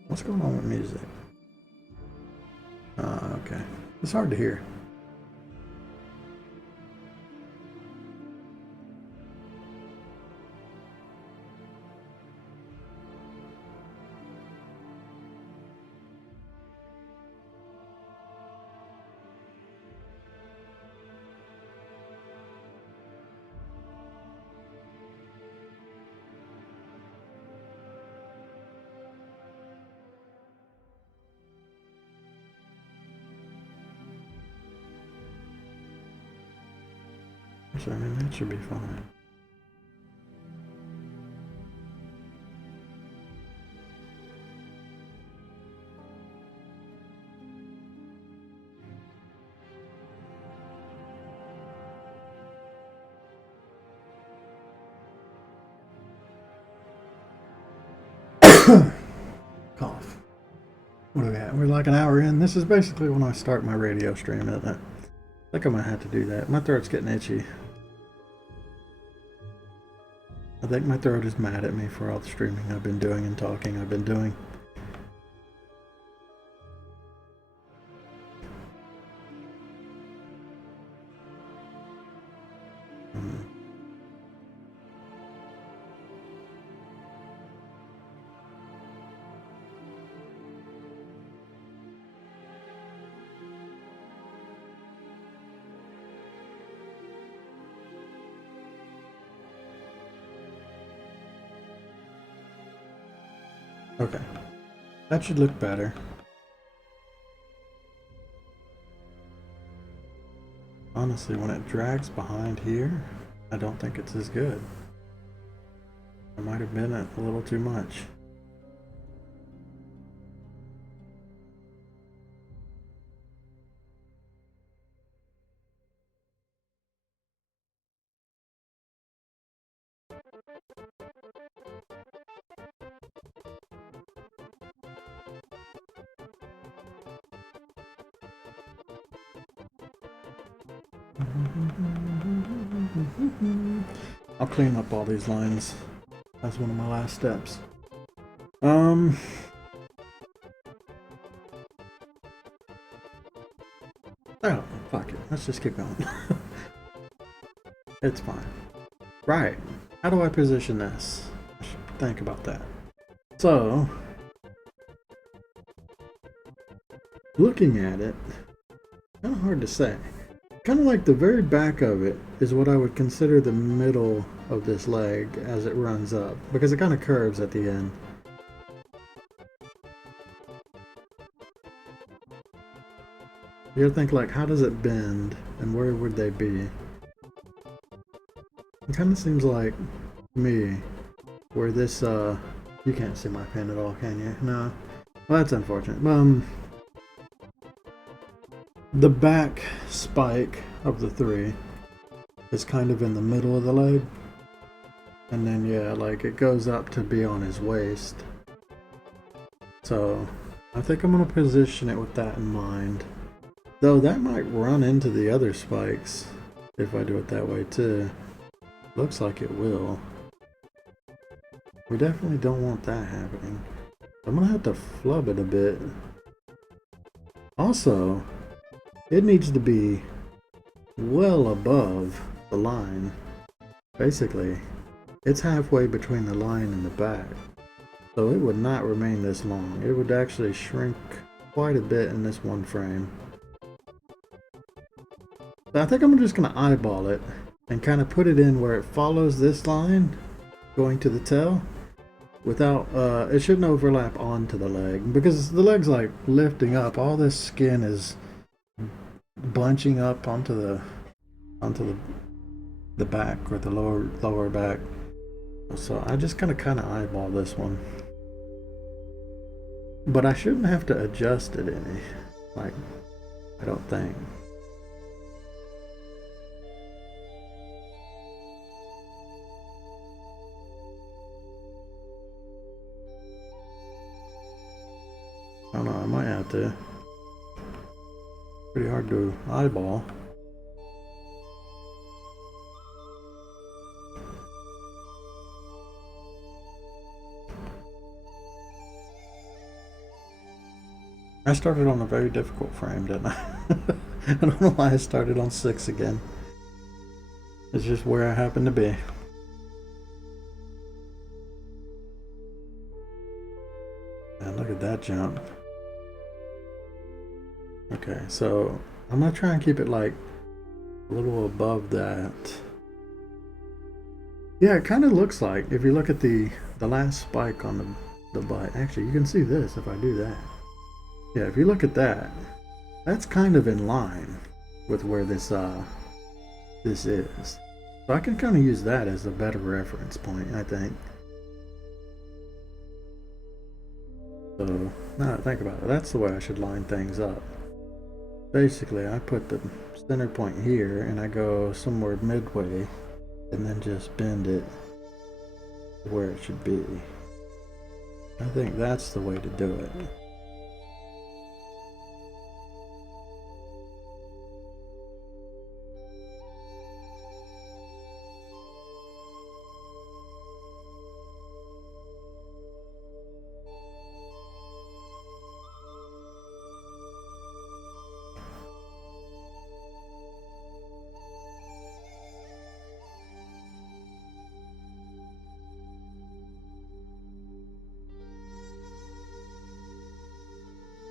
What's going on with music? Okay. It's hard to hear. So, I mean, that should be fine. Cough. What are we at? We're like an hour in. This is basically when I start my radio stream, isn't it? I think I might have to do that. My throat's getting itchy. I think my throat is mad at me for all the streaming I've been doing and talking I've been doing. Okay. That should look better. Honestly, when it drags behind here, I don't think it's as good. It might have been a little too much. I'll clean up all these lines. That's one of my last steps. Oh, fuck it. Let's just keep going. It's fine. Right. How do I position this? I should think about that. So, looking at it, kind of hard to say. Kind of like the very back of it is what I would consider the middle of this leg as it runs up, because it kind of curves at the end. You gotta think, like, how does it bend and where would they be? It kind of seems like me where this you can't see my pen at all, can you? No. Well, that's unfortunate. The back spike of the three is kind of in the middle of the leg. And then, yeah, like it goes up to be on his waist. So, I think I'm going to position it with that in mind. Though that might run into the other spikes if I do it that way too. Looks like it will. We definitely don't want that happening. I'm going to have to flub it a bit. Also, it needs to be well above the line. Basically, it's halfway between the line and the back. So it would not remain this long. It would actually shrink quite a bit in this one frame. So I think I'm just going to eyeball it and kind of put it in where it follows this line going to the tail without, it shouldn't overlap onto the leg because the leg's like lifting up. All this skin is bunching up onto the back or the lower back. So I just kind of eyeball this one. But I shouldn't have to adjust it any. Like, I don't think. don't know, I might have to. Pretty hard to eyeball. I started on a very difficult frame, didn't I? I don't know why I started on 6 again. It's just where I happen to be. And look at that jump. Okay, so I'm gonna try and keep it like a little above that. Yeah, it kind of looks like, if you look at the last spike on the butt, actually you can see this if I do that. Yeah, if you look at that, that's kind of in line with where this is. So I can kind of use that as a better reference point, I think. So now that I think about it, that's the way I should line things up. Basically, I put the center point here and I go somewhere midway and then just bend it where it should be. I think that's the way to do it.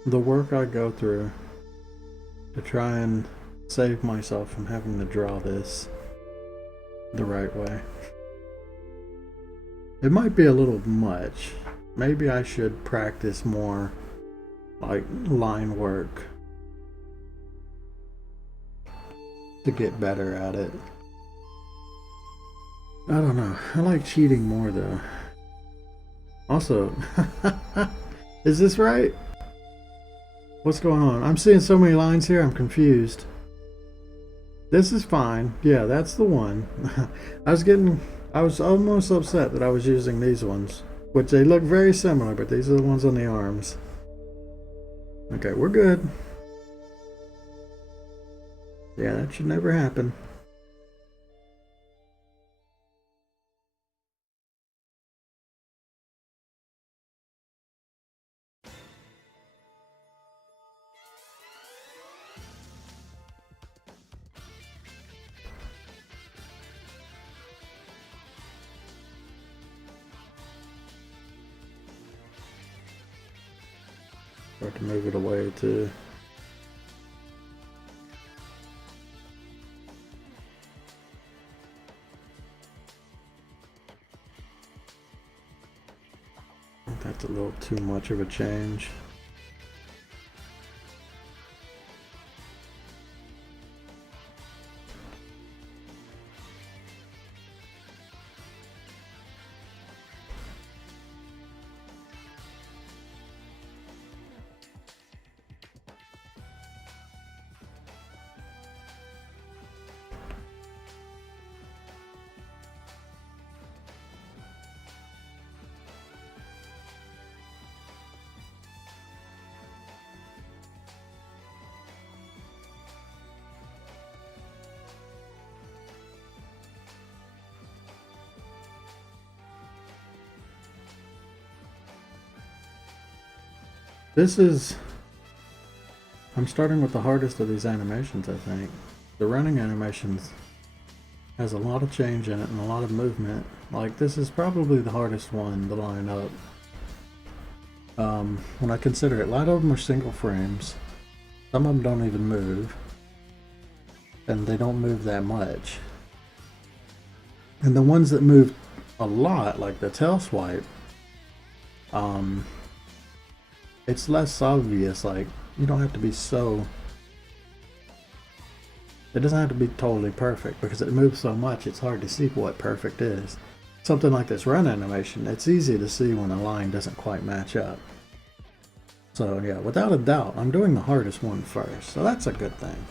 The work I go through to try and save myself from having to draw this the right way. It might be a little much. Maybe I should practice more like line work to get better at it. I don't know. I like cheating more though. Also, is this right? What's going on? I'm seeing so many lines here, I'm confused. This is fine. Yeah, that's the one. I was almost upset that I was using these ones, which they look very similar, but these are the ones on the arms. Okay, we're good. Yeah, that should never happen. Start to move it away too. I think that's a little too much of a change. I'm starting with the hardest of these animations, I think. The running animations has a lot of change in it and a lot of movement. Like, this is probably the hardest one to line up. When I consider it, a lot of them are single frames. Some of them don't even move. And they don't move that much. And the ones that move a lot, like the tail swipe, it's less obvious. Like, you don't have to be so... It doesn't have to be totally perfect because it moves so much it's hard to see what perfect is. Something like this run animation, it's easy to see when a line doesn't quite match up. So yeah, without a doubt, I'm doing the hardest one first, so that's a good thing.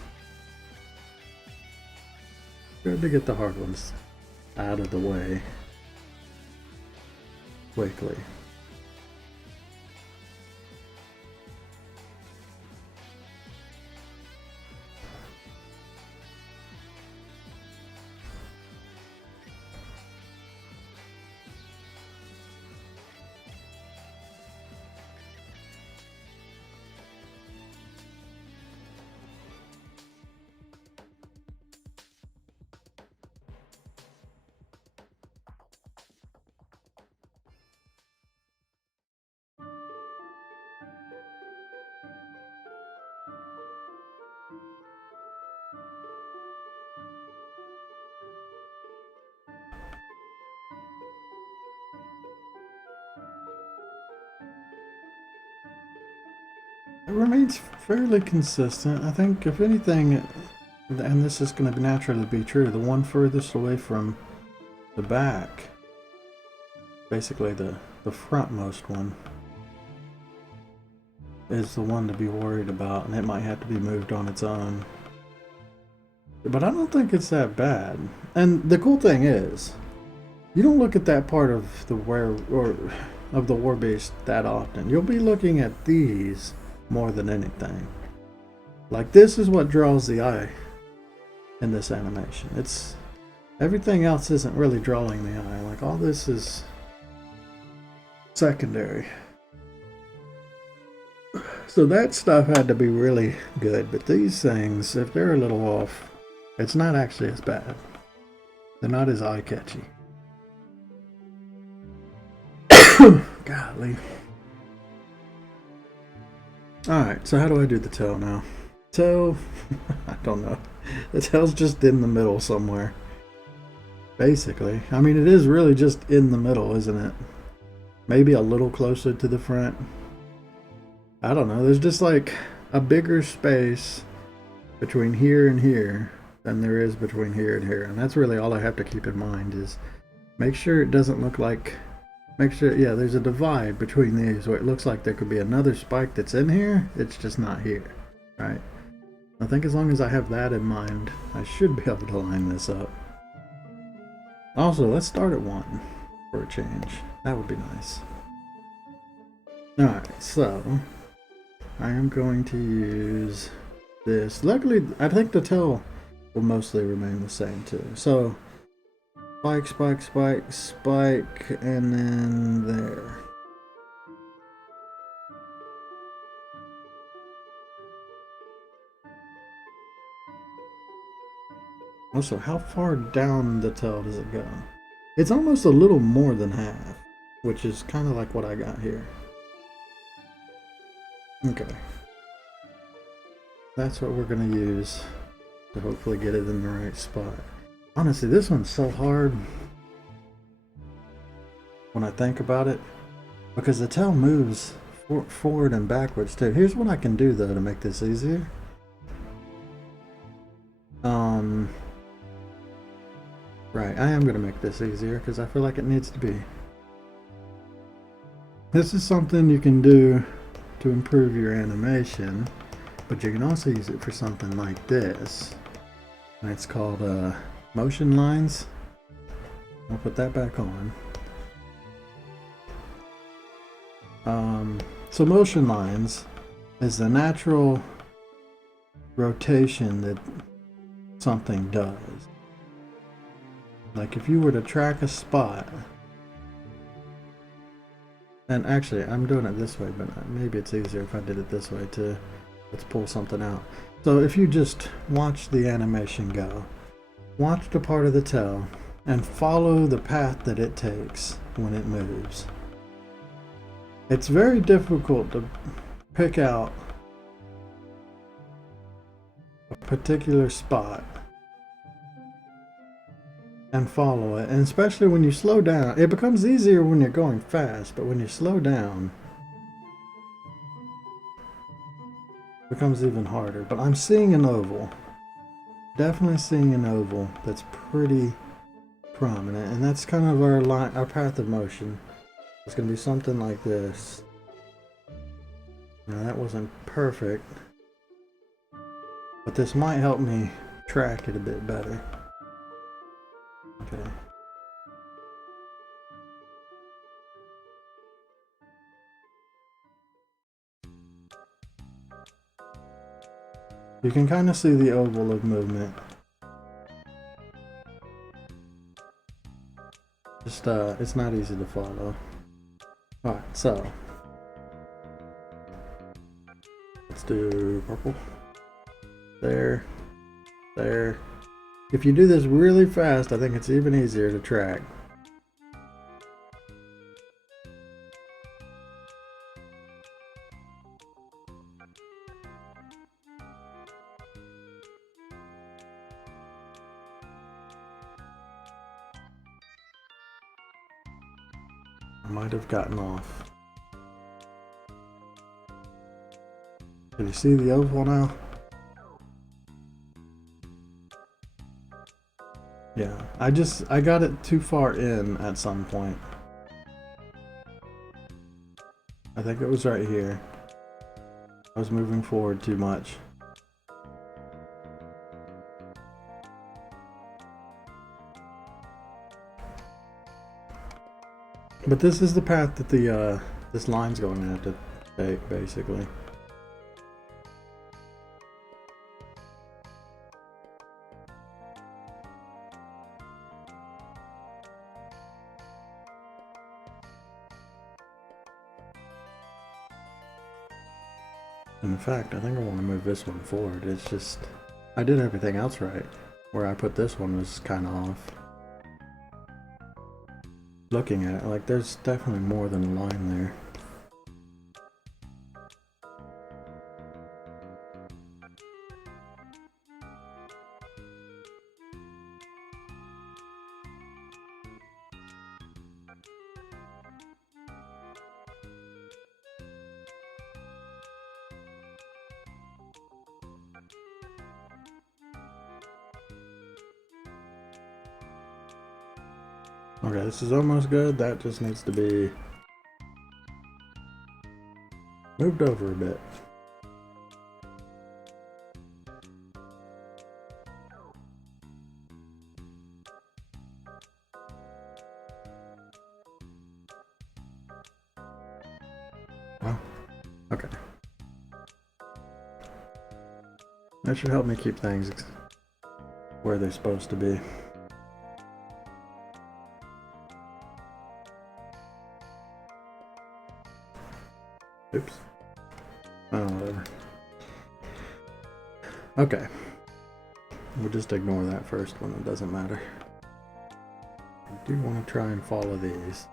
Good to get the hard ones out of the way quickly. It remains fairly consistent. I think, if anything, and this is going to naturally be true, the one furthest away from the back, basically the frontmost one, is the one to be worried about, and it might have to be moved on its own. But I don't think it's that bad. And the cool thing is, you don't look at that part of the Warbeast that often. You'll be looking at these more than anything. Like, this is what draws the eye in this animation. It's everything else isn't really drawing the eye. Like, all this is secondary. So that stuff had to be really good, but these things, if they're a little off, it's not actually as bad. They're not as eye-catchy. Golly. Alright, so how do I do the tail now? Tail, I don't know. The tail's just in the middle somewhere. Basically. I mean, it is really just in the middle, isn't it? Maybe a little closer to the front. I don't know. There's just like a bigger space between here and here than there is between here and here. And that's really all I have to keep in mind, is make sure it doesn't look like... Make sure, yeah, there's a divide between these where it looks like there could be another spike that's in here. It's just not here, right? I think as long as I have that in mind, I should be able to line this up. Also, let's start at 1 for a change. That would be nice. Alright, so I am going to use this. Luckily, I think the tail will mostly remain the same too. So, spike, spike, spike, spike, and then there. Also, how far down the tail does it go? It's almost a little more than half, which is kind of like what I got here. Okay. That's what we're going to use to hopefully get it in the right spot. Honestly, this one's so hard when I think about it, because the tail moves forward and backwards too. Here's what I can do though to make this easier. Right, I am going to make this easier because I feel like it needs to be. This is something you can do to improve your animation, but you can also use it for something like this. And it's called motion lines. I'll put that back on. So motion lines is the natural rotation that something does. Like if you were to track a spot, and actually I'm doing it this way, but maybe it's easier if I did it this way too. Let's pull something out. So if you just watch the animation go, watch the part of the tail, and follow the path that it takes when it moves. It's very difficult to pick out a particular spot and follow it, and especially when you slow down. It becomes easier when you're going fast, but when you slow down, it becomes even harder. But I'm seeing an oval. Definitely seeing an oval that's pretty prominent, and that's kind of our line, our path of motion. It's going to be something like this. Now that wasn't perfect, but this might help me track it a bit better. Okay. You can kind of see the oval of movement. Just, it's not easy to follow. Alright, so let's do purple. There. There. If you do this really fast, I think it's even easier to track. I might have gotten off. you see the oval now? Yeah, I got it too far in at some point. I think it was right here. I was moving forward too much. But this is the path that the this line's going to have to take, basically. And in fact, I think I want to move this one forward. It's just, I did everything else right. Where I put this one was kind of off. Looking at it, like there's definitely more than a line there. Okay, this is almost good. That just needs to be moved over a bit. Well, okay. That should help me keep things where they're supposed to be. Oops. Oh, whatever. Okay. We'll just ignore that first one. It doesn't matter. I do want to try and follow these.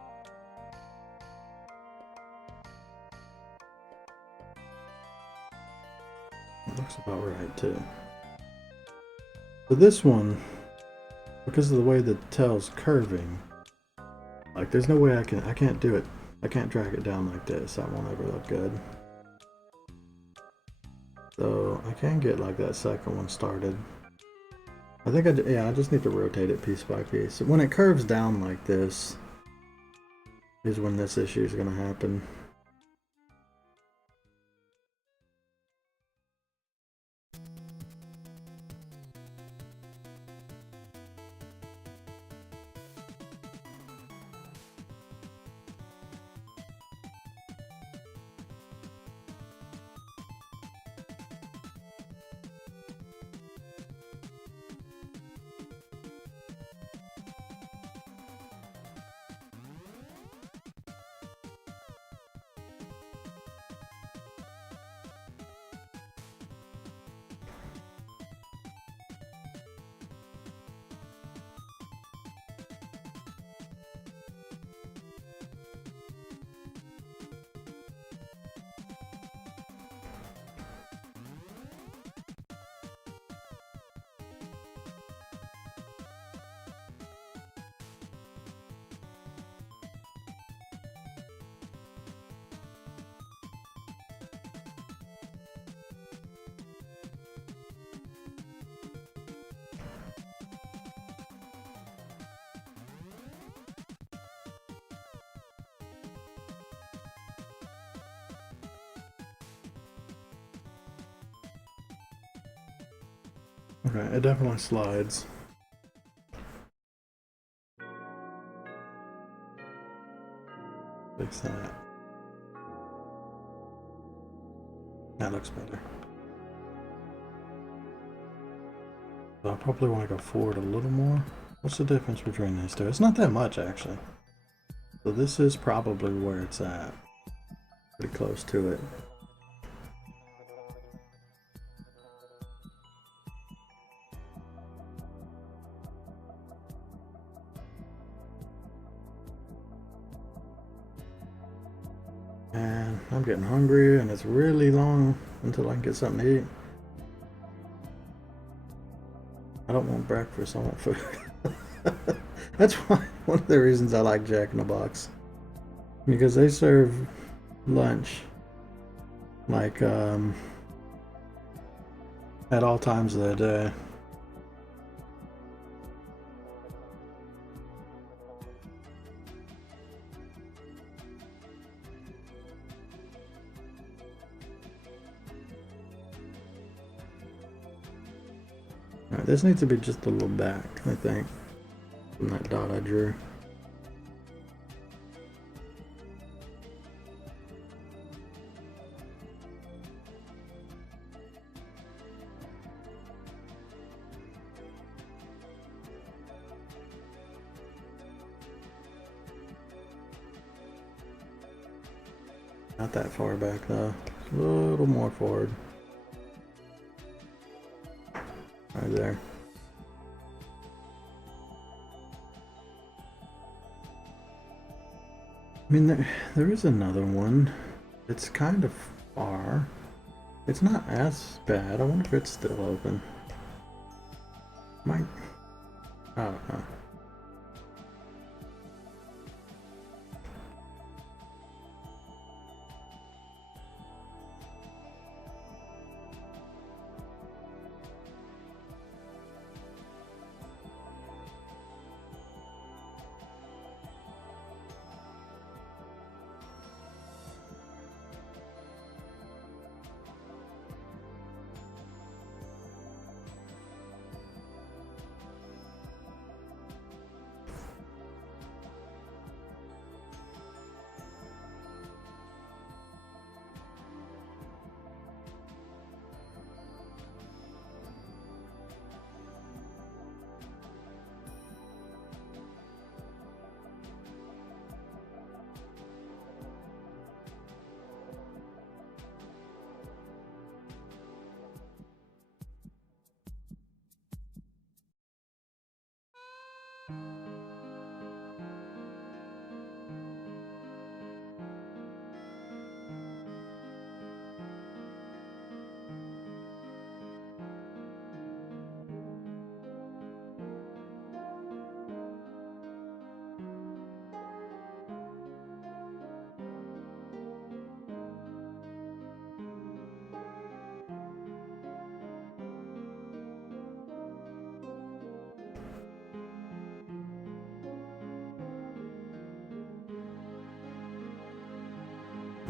It looks about right, too. So this one, because of the way the tail's curving, like there's no way I can't do it. I can't drag it down like this. That won't ever look good. So I can get like that second one started. I think I just need to rotate it piece by piece. When it curves down like this is when this issue is going to happen. Okay, it definitely slides. Fix that. That looks better. So I probably want to go forward a little more. What's the difference between these two? It's not that much, actually. So this is probably where it's at. Pretty close to it. And I'm getting hungry, and it's really long until I can get something to eat. I don't want breakfast, I want food. That's one of the reasons I like Jack in the Box. Because they serve lunch like at all times of the day. Alright, this needs to be just a little back, I think, from that dot I drew. Not that far back though, a little more forward. Right there. I mean, there is another one. It's kind of far. It's not as bad. I wonder if it's still open. Might. I don't know.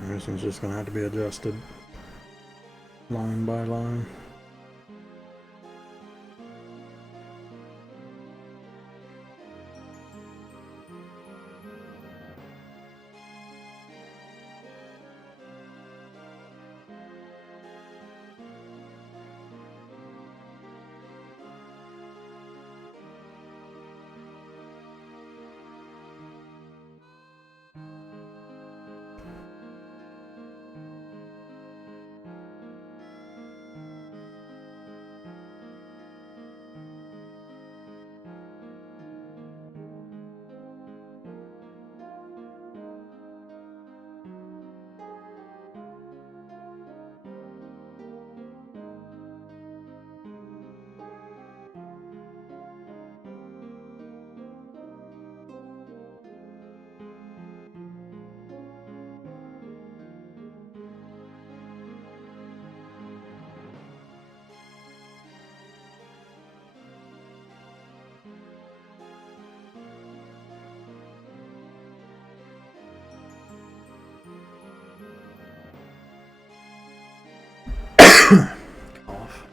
This one's just gonna have to be adjusted line by line. Off.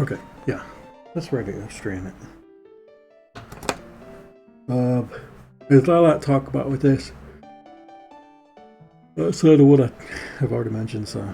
Okay, yeah, that's ready to stream it. There's not a lot to talk about with this. That's sort of what I have already mentioned, so.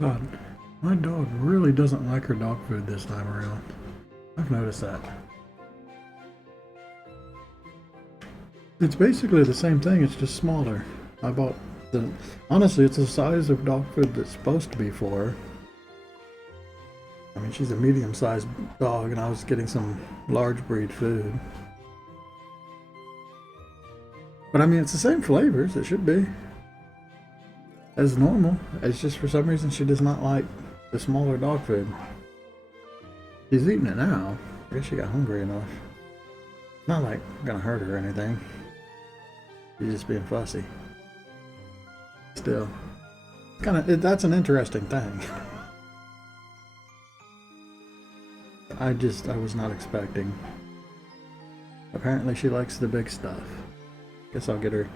God, my dog really doesn't like her dog food this time around. I've noticed that. It's basically the same thing, it's just smaller. I bought the... Honestly, it's the size of dog food that's supposed to be for her. I mean, she's a medium-sized dog, and I was getting some large breed food. But I mean, it's the same flavors, it should be. As normal. It's just for some reason she does not like the smaller dog food. She's eating it now. I guess she got hungry enough. Not like gonna hurt her or anything. She's just being fussy. Still, that's an interesting thing. I was not expecting. Apparently she likes the big stuff. Guess I'll get her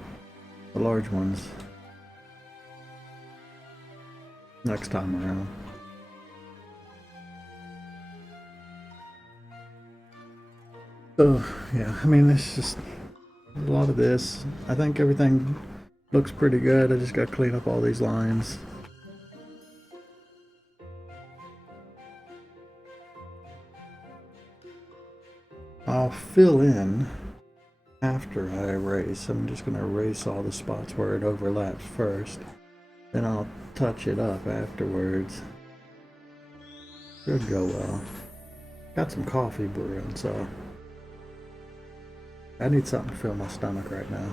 the large ones next time around. So yeah, I mean, it's just a lot of this. I think everything looks pretty good. I just got to clean up all these lines. I'll fill in after I erase. I'm just going to erase all the spots where it overlaps first. Then I'll touch it up afterwards. Should go well. Got some coffee brewing, so I need something to fill my stomach right now.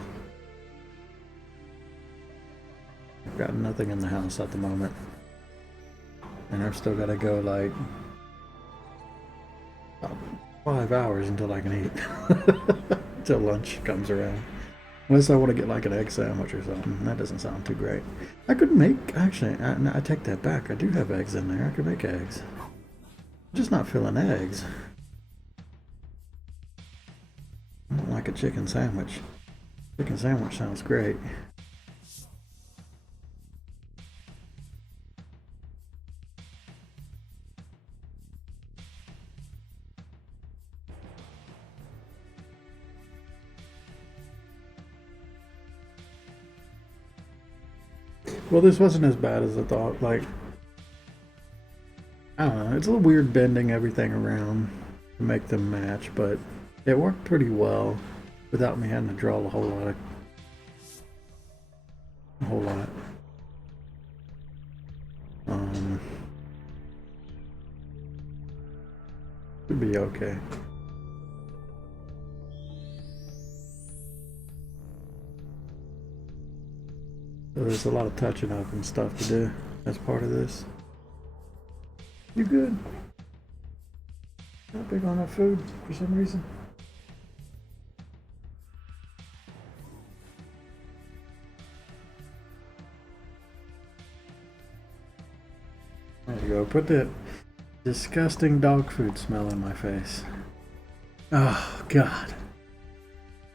I've got nothing in the house at the moment. And I've still got to go like about 5 hours until I can eat. Until lunch comes around. Unless I want to get like an egg sandwich or something. That doesn't sound too great. I could make, actually, I take that back. I do have eggs in there. I could make eggs. I'm just not filling eggs. I don't like a chicken sandwich. Chicken sandwich sounds great. Well, this wasn't as bad as I thought. Like, I don't know. It's a little weird bending everything around to make them match, but it worked pretty well without me having to draw a whole lot. Should be okay. So there's a lot of touching up and stuff to do as part of this. You good? Not big on that food for some reason. There you go. Put that disgusting dog food smell in my face. Oh, God.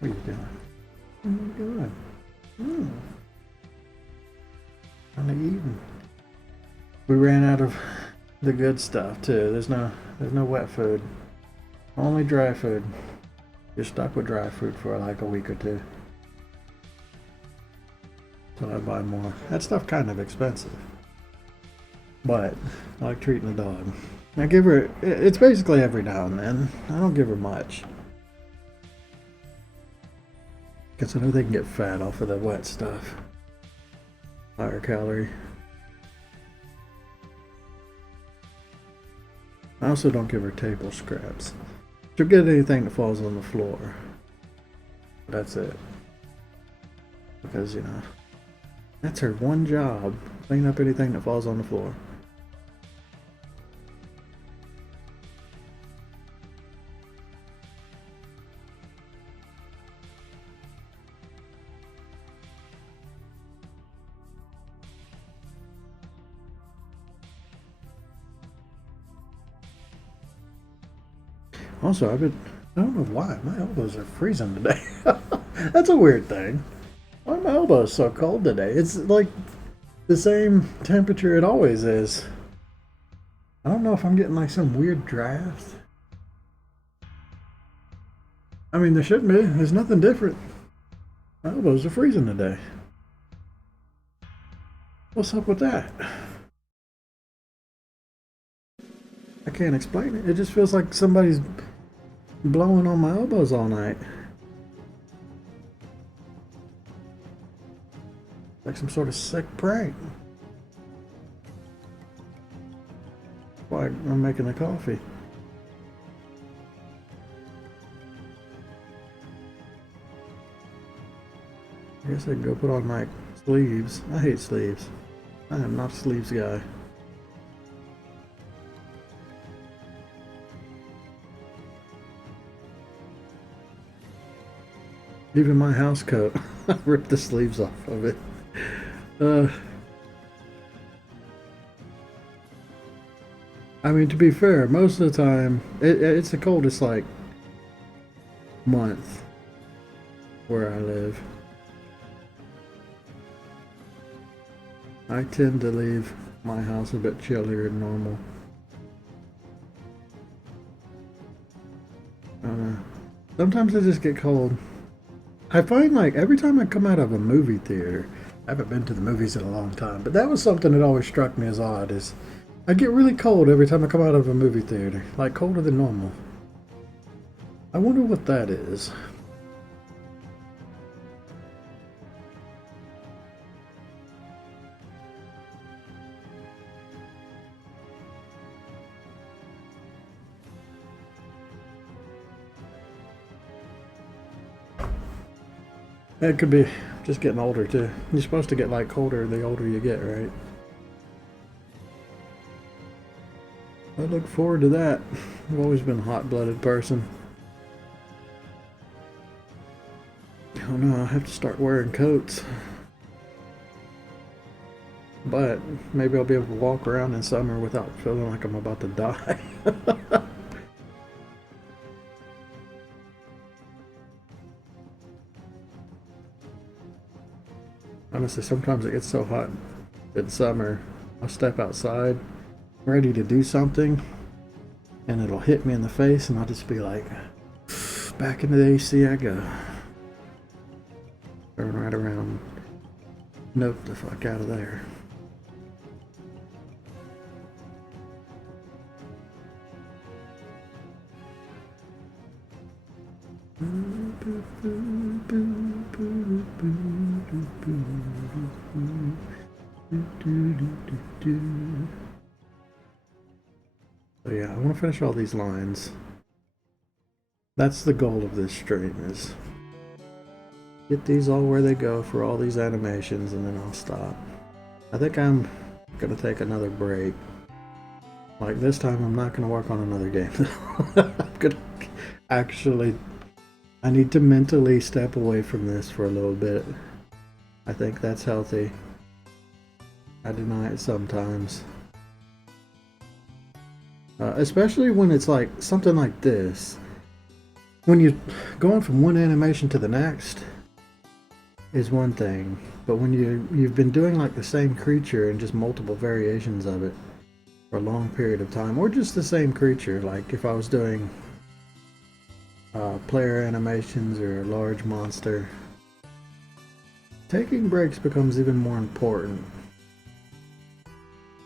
What are you doing? What are you doing? On the eating. We ran out of the good stuff too. There's no wet food. Only dry food. You're stuck with dry food for like a week or two. So I buy more. That stuff kind of expensive. But I like treating the dog. I give her, it's basically every now and then. I don't give her much. Because I know they can get fat off of the wet stuff. Higher calorie. I also don't give her table scraps. She'll get anything that falls on the floor. That's it. Because, you know, that's her one job. Clean up anything that falls on the floor. Also, I don't know why, my elbows are freezing today. That's a weird thing. Why are my elbows so cold today? It's like the same temperature it always is. I don't know if I'm getting like some weird draft. I mean, there shouldn't be. There's nothing different. My elbows are freezing today. What's up with that? I can't explain it. It just feels like somebody's blowing on my elbows all night. Like some sort of sick prank. Why I'm making the coffee. I guess I can go put on my sleeves. I hate sleeves. I am not a sleeves guy. Even my house coat, I ripped the sleeves off of it. I mean, to be fair, most of the time, it's the coldest, like, month where I live. I tend to leave my house a bit chillier than normal. I don't know. Sometimes I just get cold. I find like every time I come out of a movie theater, I haven't been to the movies in a long time, but that was something that always struck me as odd is I get really cold every time I come out of a movie theater, like colder than normal. I wonder what that is. It could be just getting older too. You're supposed to get like colder the older you get, right? I look forward to that. I've always been a hot-blooded person. Oh no, I have to start wearing coats. But maybe I'll be able to walk around in summer without feeling like I'm about to die. Honestly, sometimes it gets so hot in summer, I'll step outside ready to do something and it'll hit me in the face and I'll just be like, back into the AC I go. Turn right around. Nope, the fuck out of there. So yeah, I want to finish all these lines. That's the goal of this stream, is get these all where they go for all these animations and then I'll stop. I think I'm gonna take another break. Like this time I'm not gonna work on another game. I'm gonna actually, I need to mentally step away from this for a little bit. I think that's healthy. I deny it sometimes. Especially when it's like something like this. When you're going from one animation to the next is one thing, but when you've been doing like the same creature and just multiple variations of it for a long period of time, or just the same creature, like if I was doing player animations or a large monster, taking breaks becomes even more important.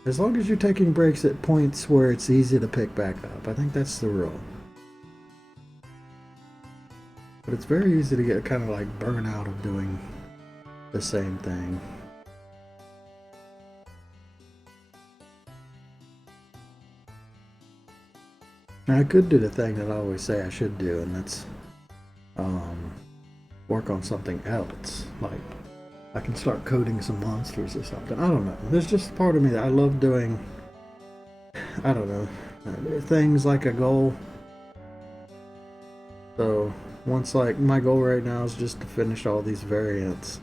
As long as you're taking breaks at points where it's easy to pick back up, I think that's the rule. But it's very easy to get kind of like burnt out of doing the same thing. And I could do the thing that I always say I should do, and that's work on something else. Like I can start coding some monsters or something. I don't know. There's just part of me that I love doing, I don't know, things like a goal. So once, like, my goal right now is just to finish all these variants.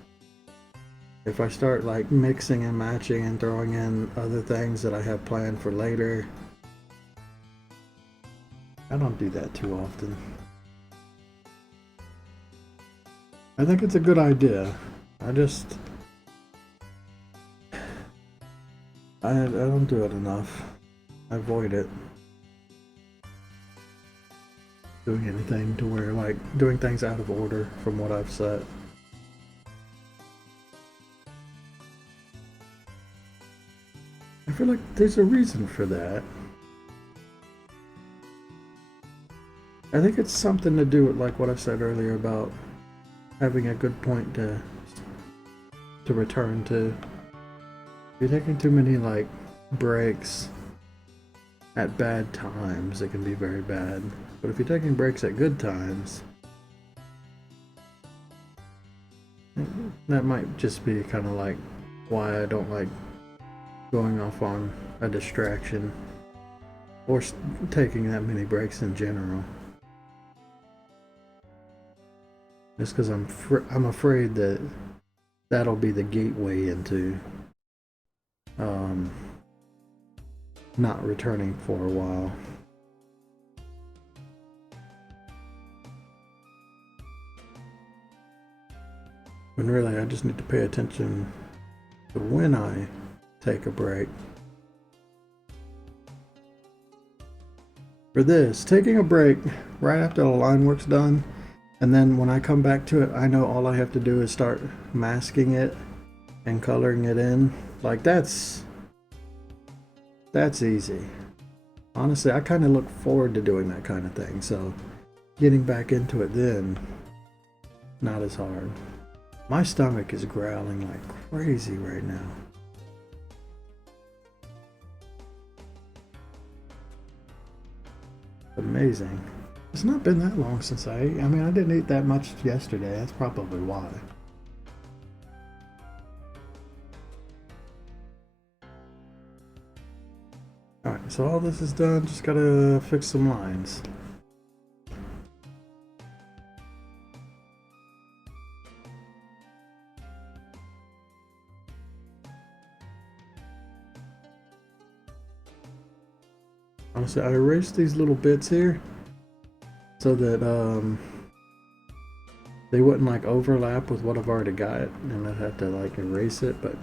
If I start like mixing and matching and throwing in other things that I have planned for later, I don't do that too often. I think it's a good idea. I don't do it enough. I avoid it. Doing anything to where, like, doing things out of order from what I've set. I feel like there's a reason for that. I think it's something to do with like what I said earlier about having a good point to return to. If you're taking too many like breaks at bad times, it can be very bad. But if you're taking breaks at good times, that might just be kind of like why I don't like going off on a distraction or taking that many breaks in general. Just because I'm afraid that that'll be the gateway into not returning for a while. When really I just need to pay attention to when I take a break. For this, taking a break right after the line work's done, and then when I come back to it, I know all I have to do is start masking it and coloring it in. Like that's easy. Honestly, I kind of look forward to doing that kind of thing, so getting back into it then, not as hard. My stomach is growling like crazy right now. Amazing. It's not been that long since I ate. I mean, I didn't eat that much yesterday. That's probably why. Alright, so all this is done. Just gotta fix some lines. Honestly, I erased these little bits here so that they wouldn't like overlap with what I've already got, and I'd have to like erase it, but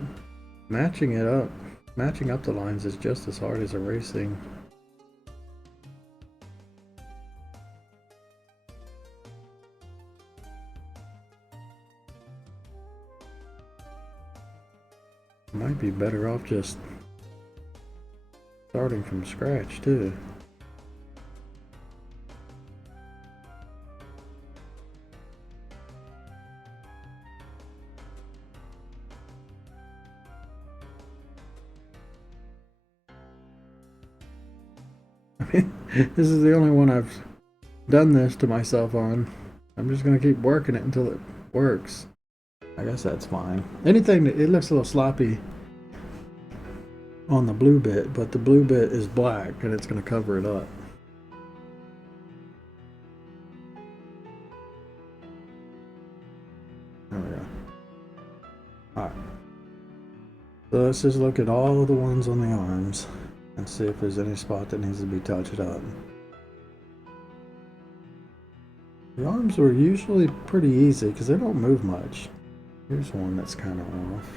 matching up the lines is just as hard as erasing. Might be better off just starting from scratch too. I mean, this is the only one I've done this to myself on. I'm just gonna keep working it until it works. I guess that's fine. Anything that it looks a little sloppy on the blue bit, but the blue bit is black and it's going to cover it up. There we go. Alright. So let's just look at all of the ones on the arms and see if there's any spot that needs to be touched up. The arms are usually pretty easy because they don't move much. Here's one that's kind of off.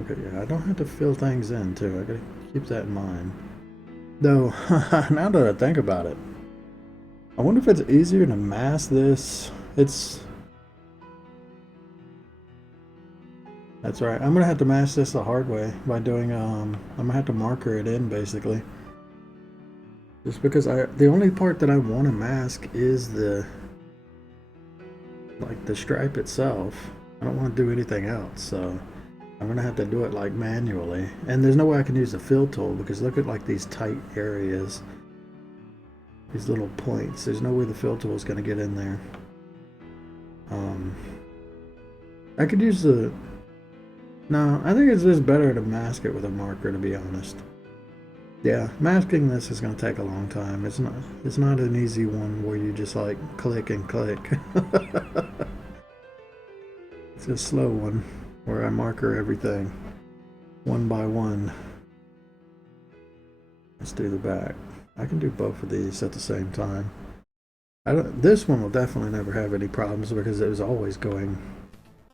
Okay, yeah, I don't have to fill things in too. I gotta keep that in mind. Though, now that I think about it, I wonder if it's easier to mask this. That's right. I'm gonna have to mask this the hard way by doing I'm gonna have to marker it in basically. Just because the only part that I want to mask is the stripe itself. I don't want to do anything else, so I'm gonna have to do it like manually. And there's no way I can use the fill tool because look at like these tight areas, these little points. There's no way the fill tool is gonna get in there. I could use the. No, I think it's just better to mask it with a marker, to be honest. Yeah, masking this is going to take a long time. It's not an easy one where you just like click and click. It's a slow one where I marker everything one by one. Let's do the back. I can do both of these at the same time. This one will definitely never have any problems because it was always going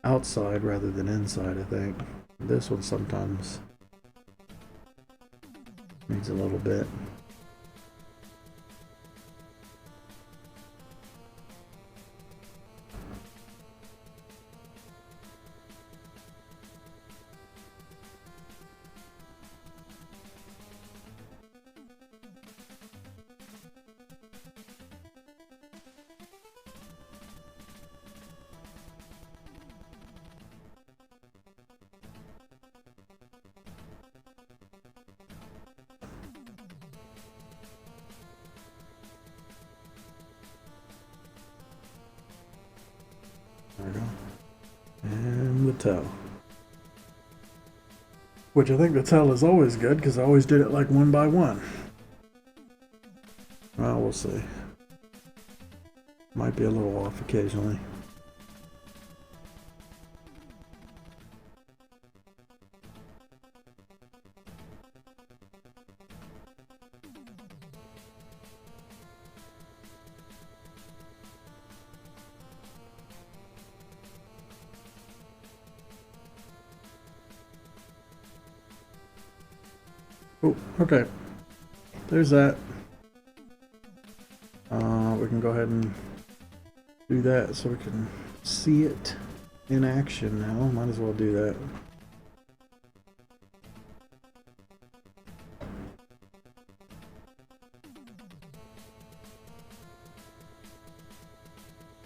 outside rather than inside, I think. This one sometimes needs a little bit. There we go. And the tail. Which I think the tail is always good because I always did it like one by one. Well, we'll see. Might be a little off occasionally. Oh, okay. There's that. We can go ahead and do that so we can see it in action now. Might as well do that.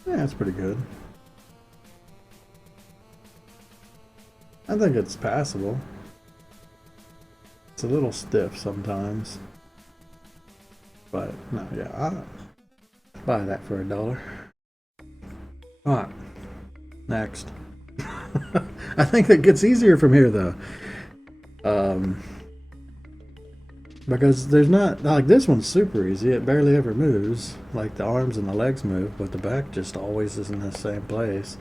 Yeah, that's pretty good. I think it's passable. It's a little stiff sometimes. But, no, yeah, I'll buy that for $1. Alright, next. I think it gets easier from here, though. Because there's not, like, this one's super easy. It barely ever moves. Like, the arms and the legs move, but the back just always is in the same place.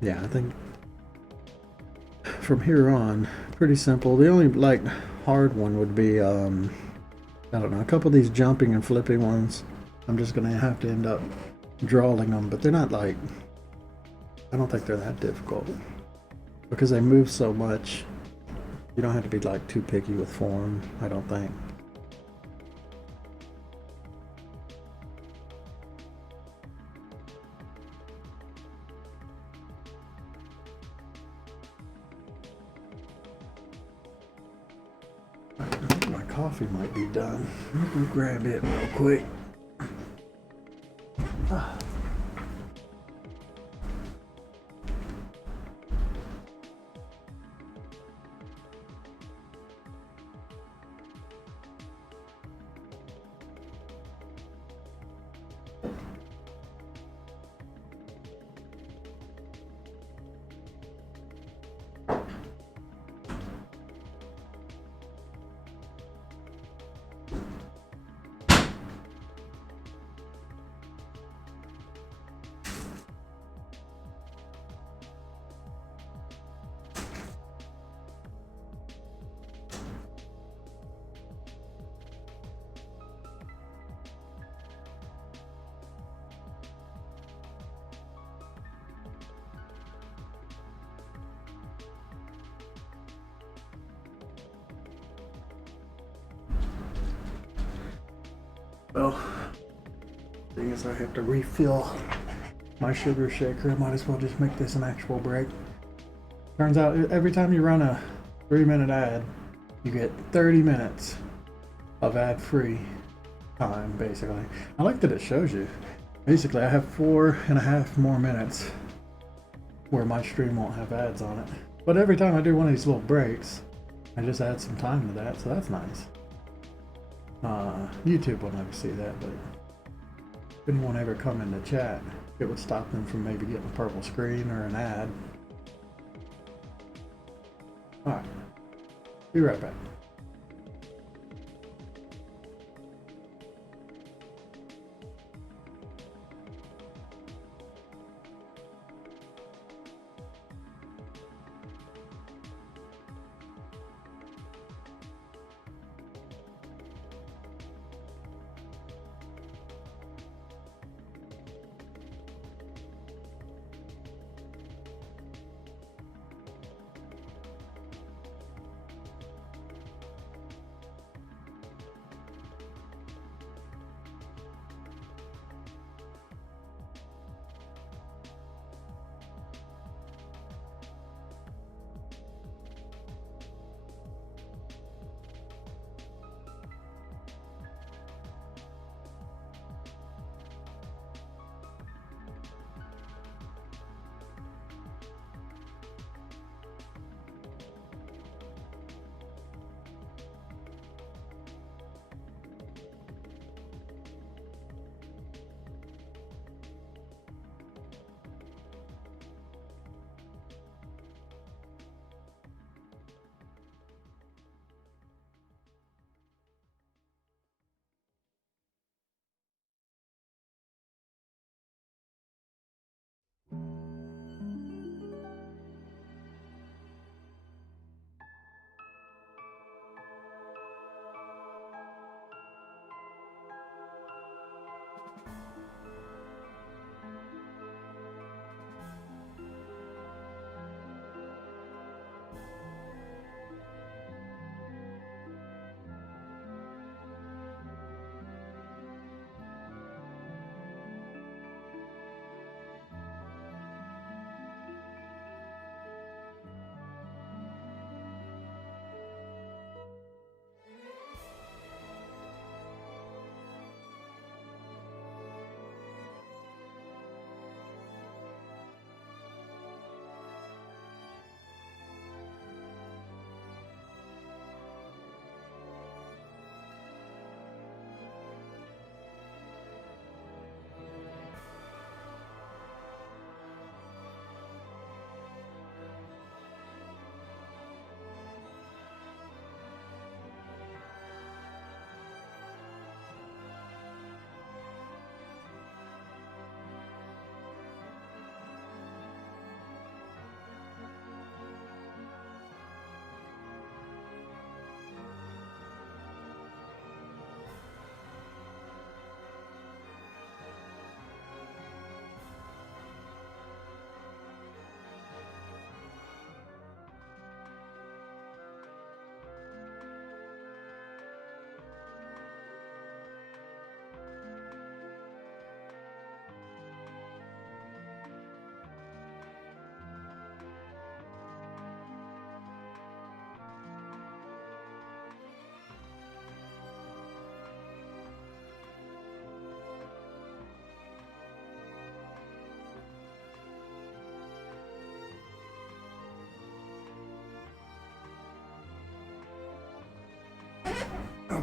Yeah, I think from here on, pretty simple. The only, like, hard one would be, I don't know, a couple of these jumping and flipping ones. I'm just going to have to end up drawing them, but they're not, like, I don't think they're that difficult. Because they move so much, you don't have to be, like, too picky with form, I don't think. My coffee might be done. Let me grab it real quick. Well, seeing as I have to refill my sugar shaker, I might as well just make this an actual break. Turns out every time you run a 3-minute ad, you get 30 minutes of ad-free time, basically. I like that it shows you. Basically, I have 4.5 more minutes where my stream won't have ads on it. But every time I do one of these little breaks, I just add some time to that, so that's nice. YouTube will never see that, but if anyone ever come into chat, it would stop them from maybe getting a purple screen or an ad. Alright, be right back.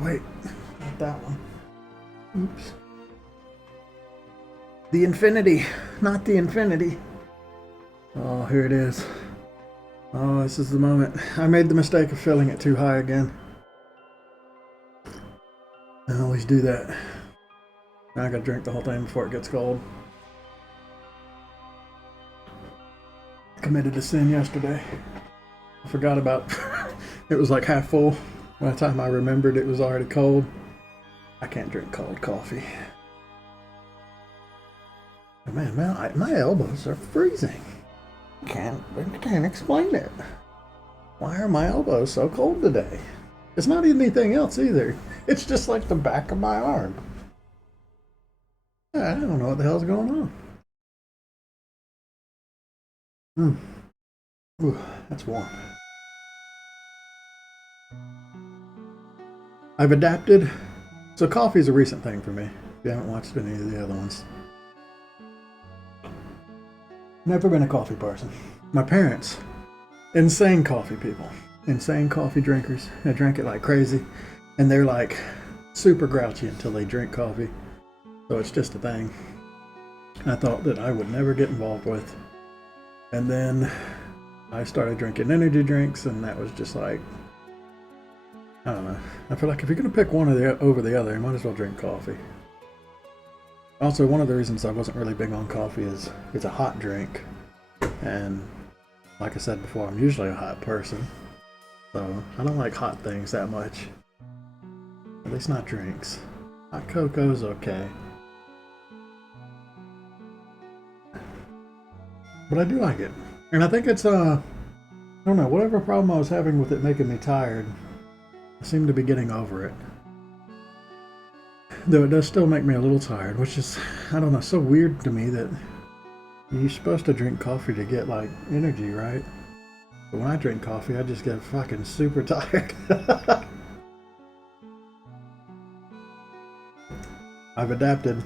wait, not that one. Oops. The infinity, not the infinity. Oh, here it is. Oh, this is the moment. I made the mistake of filling it too high again. I always do that. Now I gotta drink the whole thing before it gets cold. Committed a sin yesterday. I forgot about it was like half full. By the time I remembered it was already cold. I can't drink cold coffee. Man, my elbows are freezing. I can't explain it. Why are my elbows so cold today? It's not anything else either. It's just like the back of my arm. I don't know what the hell's going on. Ooh, that's warm. I've adapted. So coffee's a recent thing for me. If you haven't watched any of the other ones. Never been a coffee person. My parents, insane coffee people. Insane coffee drinkers. They drink it like crazy. And they're like super grouchy until they drink coffee. So it's just a thing I thought that I would never get involved with. And then I started drinking energy drinks, and that was just like, I don't know. I feel like if you're going to pick one over the other, you might as well drink coffee. Also, one of the reasons I wasn't really big on coffee is it's a hot drink. And like I said before, I'm usually a hot person. So I don't like hot things that much. At least not drinks. Hot cocoa's okay. But I do like it. And I think it's, I don't know, whatever problem I was having with it making me tired, I seem to be getting over it. Though it does still make me a little tired, which is, I don't know, so weird to me that you're supposed to drink coffee to get, like, energy, right? But when I drink coffee, I just get fucking super tired. I've adapted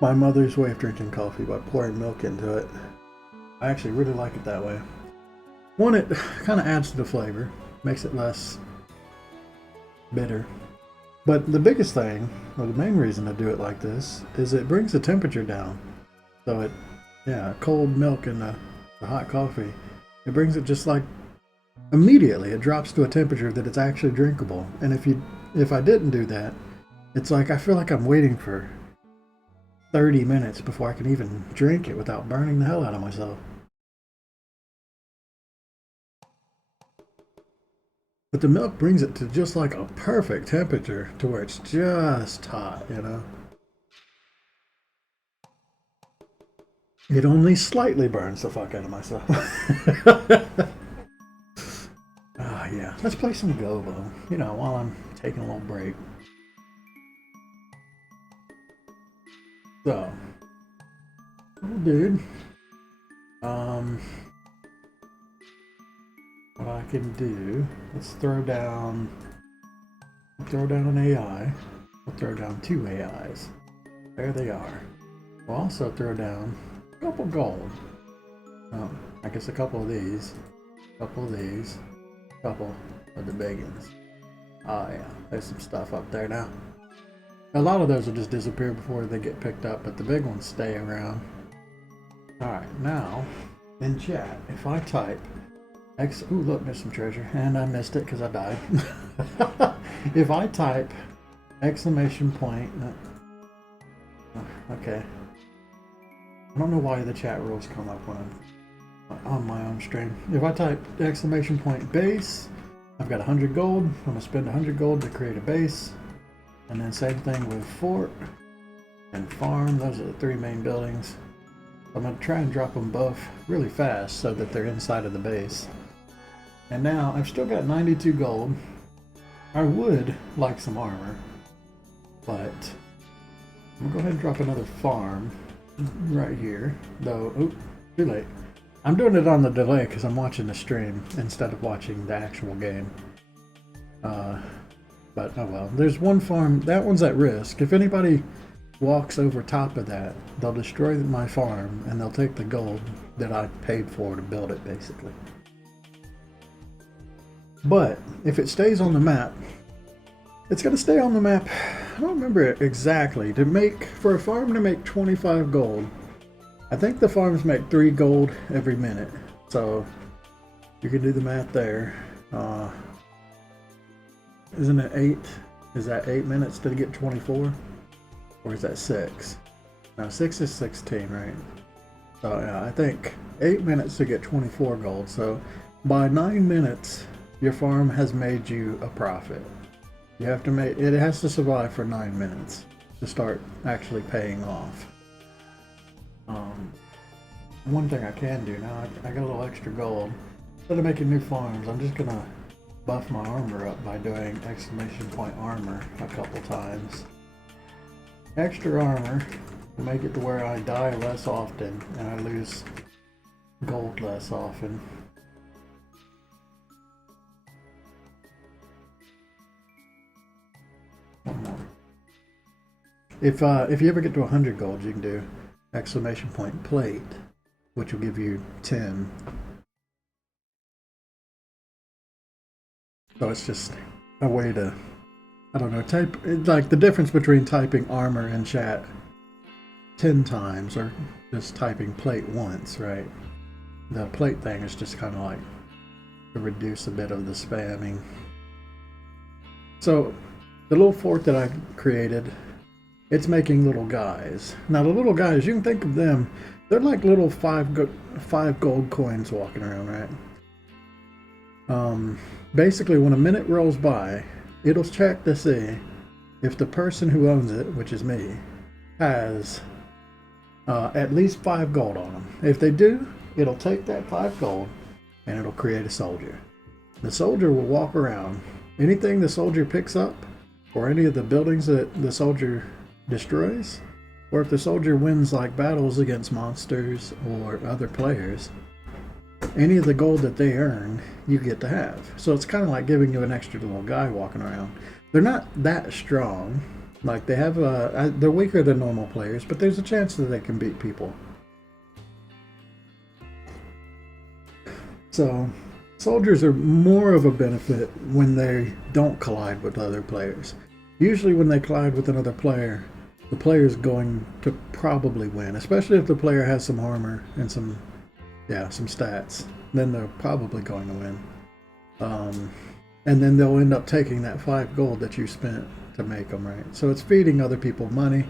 my mother's way of drinking coffee by pouring milk into it. I actually really like it that way. One, it kind of adds to the flavor, makes it less bitter. But the biggest thing, or the main reason to do it like this, is it brings the temperature down. So it, yeah, cold milk and the hot coffee, it brings it just like immediately. It drops to a temperature that it's actually drinkable. And if I didn't do that, it's like I feel like I'm waiting for 30 minutes before I can even drink it without burning the hell out of myself. But the milk brings it to just like a perfect temperature to where it's just hot, you know? It only slightly burns the fuck out of myself. Yeah. Let's play some Gobo, you know, while I'm taking a little break. So, dude, what I can do, let's throw down an AI. We'll throw down 2 AIs. There they are. We'll also throw down a couple gold. I guess a couple of these, a couple of these, a couple of the big ones. Oh yeah, there's some stuff up there now. A lot of those will just disappear before they get picked up, but the big ones stay around. Alright, now, in chat, if I type ooh, look, there's some treasure. And I missed it because I died. If I type exclamation point... okay. I don't know why the chat rules come up when I'm on my own stream. If I type exclamation point base, I've got 100 gold. I'm going to spend 100 gold to create a base. And then same thing with fort and farm. Those are the 3 main buildings. I'm going to try and drop them both really fast so that they're inside of the base. And now I've still got 92 gold. I would like some armor, but I'm going to go ahead and drop another farm right here. Though, oh, too late. I'm doing it on the delay because I'm watching the stream instead of watching the actual game. But oh well, there's one farm, that one's at risk. If anybody walks over top of that, they'll destroy my farm and they'll take the gold that I paid for to build it, basically. But if it stays on the map, It's going to stay on the map. I don't remember it exactly. For a farm to make 25 gold, I think the farms make 3 gold every minute. So you can do the math there. Isn't it 8? Is that 8 minutes to get 24? Or is that 6? No, 6 is 16, right? So yeah, I think 8 minutes to get 24 gold. So by 9 minutes, your farm has made you a profit. You have to make it has to survive for 9 minutes to start actually paying off. One thing I can do now, I got a little extra gold. Instead of making new farms, I'm just gonna buff my armor up by doing exclamation point armor a couple times. Extra armor to make it to where I die less often and I lose gold less often. One more. If you ever get to 100 gold, you can do exclamation point plate, which will give you 10. So it's just a way to, I don't know, type, like the difference between typing armor in chat 10 times or just typing plate once, right? The plate thing is just kind of like to reduce a bit of the spamming. So the little fort that I created, it's making little guys. Now the little guys, you can think of them, they're like little 5 gold coins walking around, right? Basically when a minute rolls by, it'll check to see if the person who owns it, which is me, has at least 5 gold on them. If they do, it'll take that 5 gold and it'll create a soldier. The soldier will walk around. Anything the soldier picks up, or any of the buildings that the soldier destroys, or if the soldier wins like battles against monsters or other players, any of the gold that they earn, you get to have. So it's kind of like giving you an extra little guy walking around. They're not that strong. Like they have they're weaker than normal players, but there's a chance that they can beat people. So soldiers are more of a benefit when they don't collide with other players. Usually when they collide with another player, the player is going to probably win, especially if the player has some armor and some stats. Then they're probably going to win. And then they'll end up taking that 5 gold that you spent to make them, right? So it's feeding other people money,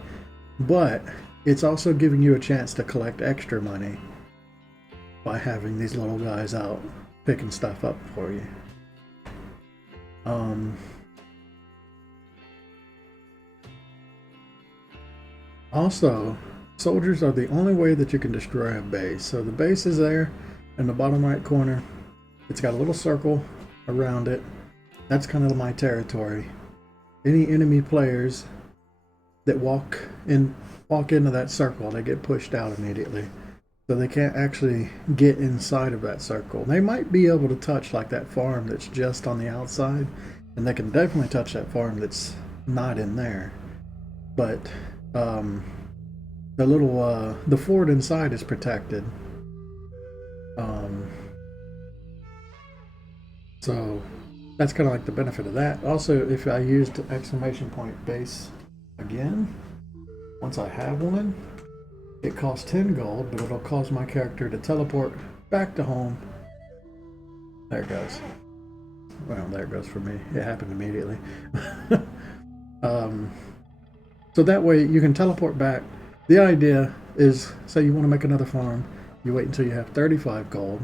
but it's also giving you a chance to collect extra money by having these little guys out picking stuff up for you. Also, soldiers are the only way that you can destroy a base. So the base is there in the bottom right corner. It's got a little circle around it. That's kind of my territory. Any enemy players that walk into that circle, they get pushed out immediately. So they can't actually get inside of that circle. They might be able to touch like that farm that's just on the outside, and they can definitely touch that farm that's not in there. But the fort inside is protected. So that's kind of like the benefit of that. Also, if I used exclamation point base again, once I have one, it costs 10 gold, but it'll cause my character to teleport back to home. There it goes. Well, there it goes for me. It happened immediately. So that way you can teleport back. The idea is, say you want to make another farm, you wait until you have 35 gold,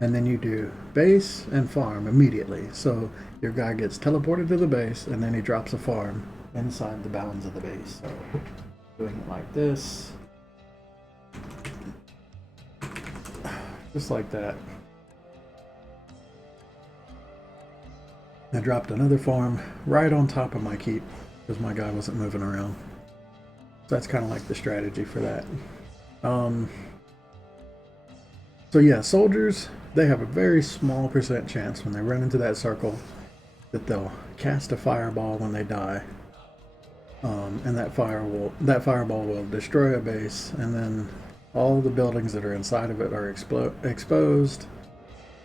and then you do base and farm immediately. So your guy gets teleported to the base, and then he drops a farm inside the bounds of the base. So doing it like this. Just like that. I dropped another farm right on top of my keep because my guy wasn't moving around. So that's kind of like the strategy for that. So yeah, soldiers, they have a very small percent chance when they run into that circle that they'll cast a fireball when they die. And that fireball will destroy a base, and then all the buildings that are inside of it are exposed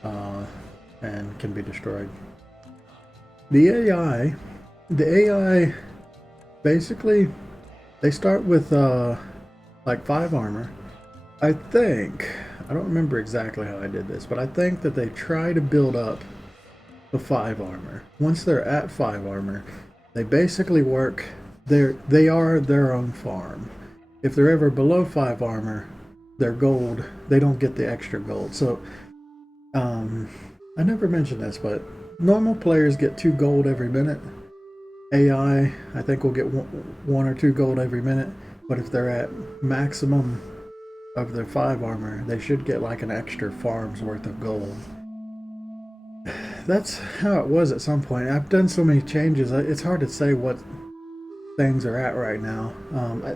and can be destroyed. The AI The AI, basically, they start with like 5 armor. I think, I don't remember exactly how I did this, but I think that they try to build up the 5 armor. Once they're at 5 armor, they basically work, they are their own farm. If they're ever below 5 armor, their gold, they don't get the extra gold. So, I never mentioned this, but normal players get 2 gold every minute. I think will get 1 or 2 gold every minute, but if they're at maximum of their 5 armor, they should get like an extra farm's worth of gold. That's how it was at some point. I've done so many changes, it's hard to say what things are at right now.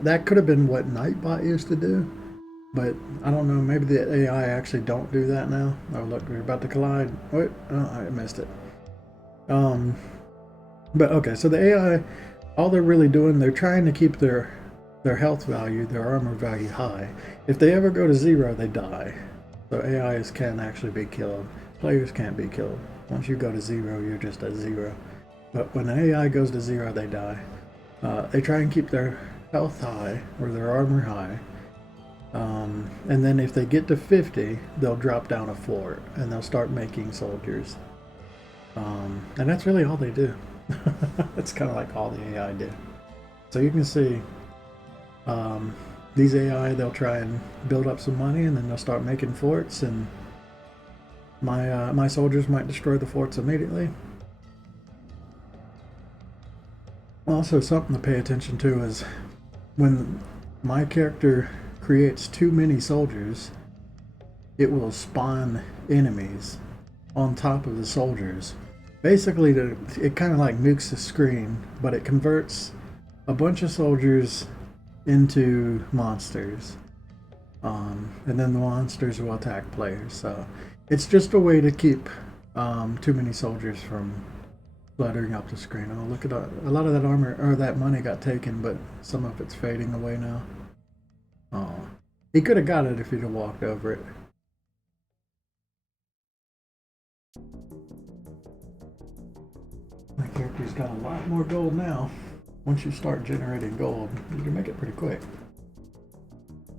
That could have been what Nightbot used to do, but I don't know, maybe the AI actually don't do that now. Oh look, we're about to collide. What? Oh, I missed it. But okay, so the AI, all they're really doing, they're trying to keep their health value, their armor value high. If they ever go to 0, they die. So AIs can actually be killed. Players can't be killed. Once you go to 0, you're just at 0. But when an AI goes to 0, they die. They try and keep their health high, or their armor high. And then if they get to 50, they'll drop down a fort, and they'll start making soldiers. And that's really all they do. That's kind of like all the AI do. So you can see these AI, they'll try and build up some money, and then they'll start making forts, and my soldiers might destroy the forts immediately. Also, something to pay attention to is when my character creates too many soldiers, it will spawn enemies on top of the soldiers. Basically, it kind of like nukes the screen, but it converts a bunch of soldiers into monsters. And then the monsters will attack players. So it's just a way to keep too many soldiers from fluttering up the screen. Oh, look at a lot of that armor, or that money got taken, but some of it's fading away now. Oh, he could have got it if he'd have walked over it. My character's got a lot more gold now. Once you start generating gold, you can make it pretty quick.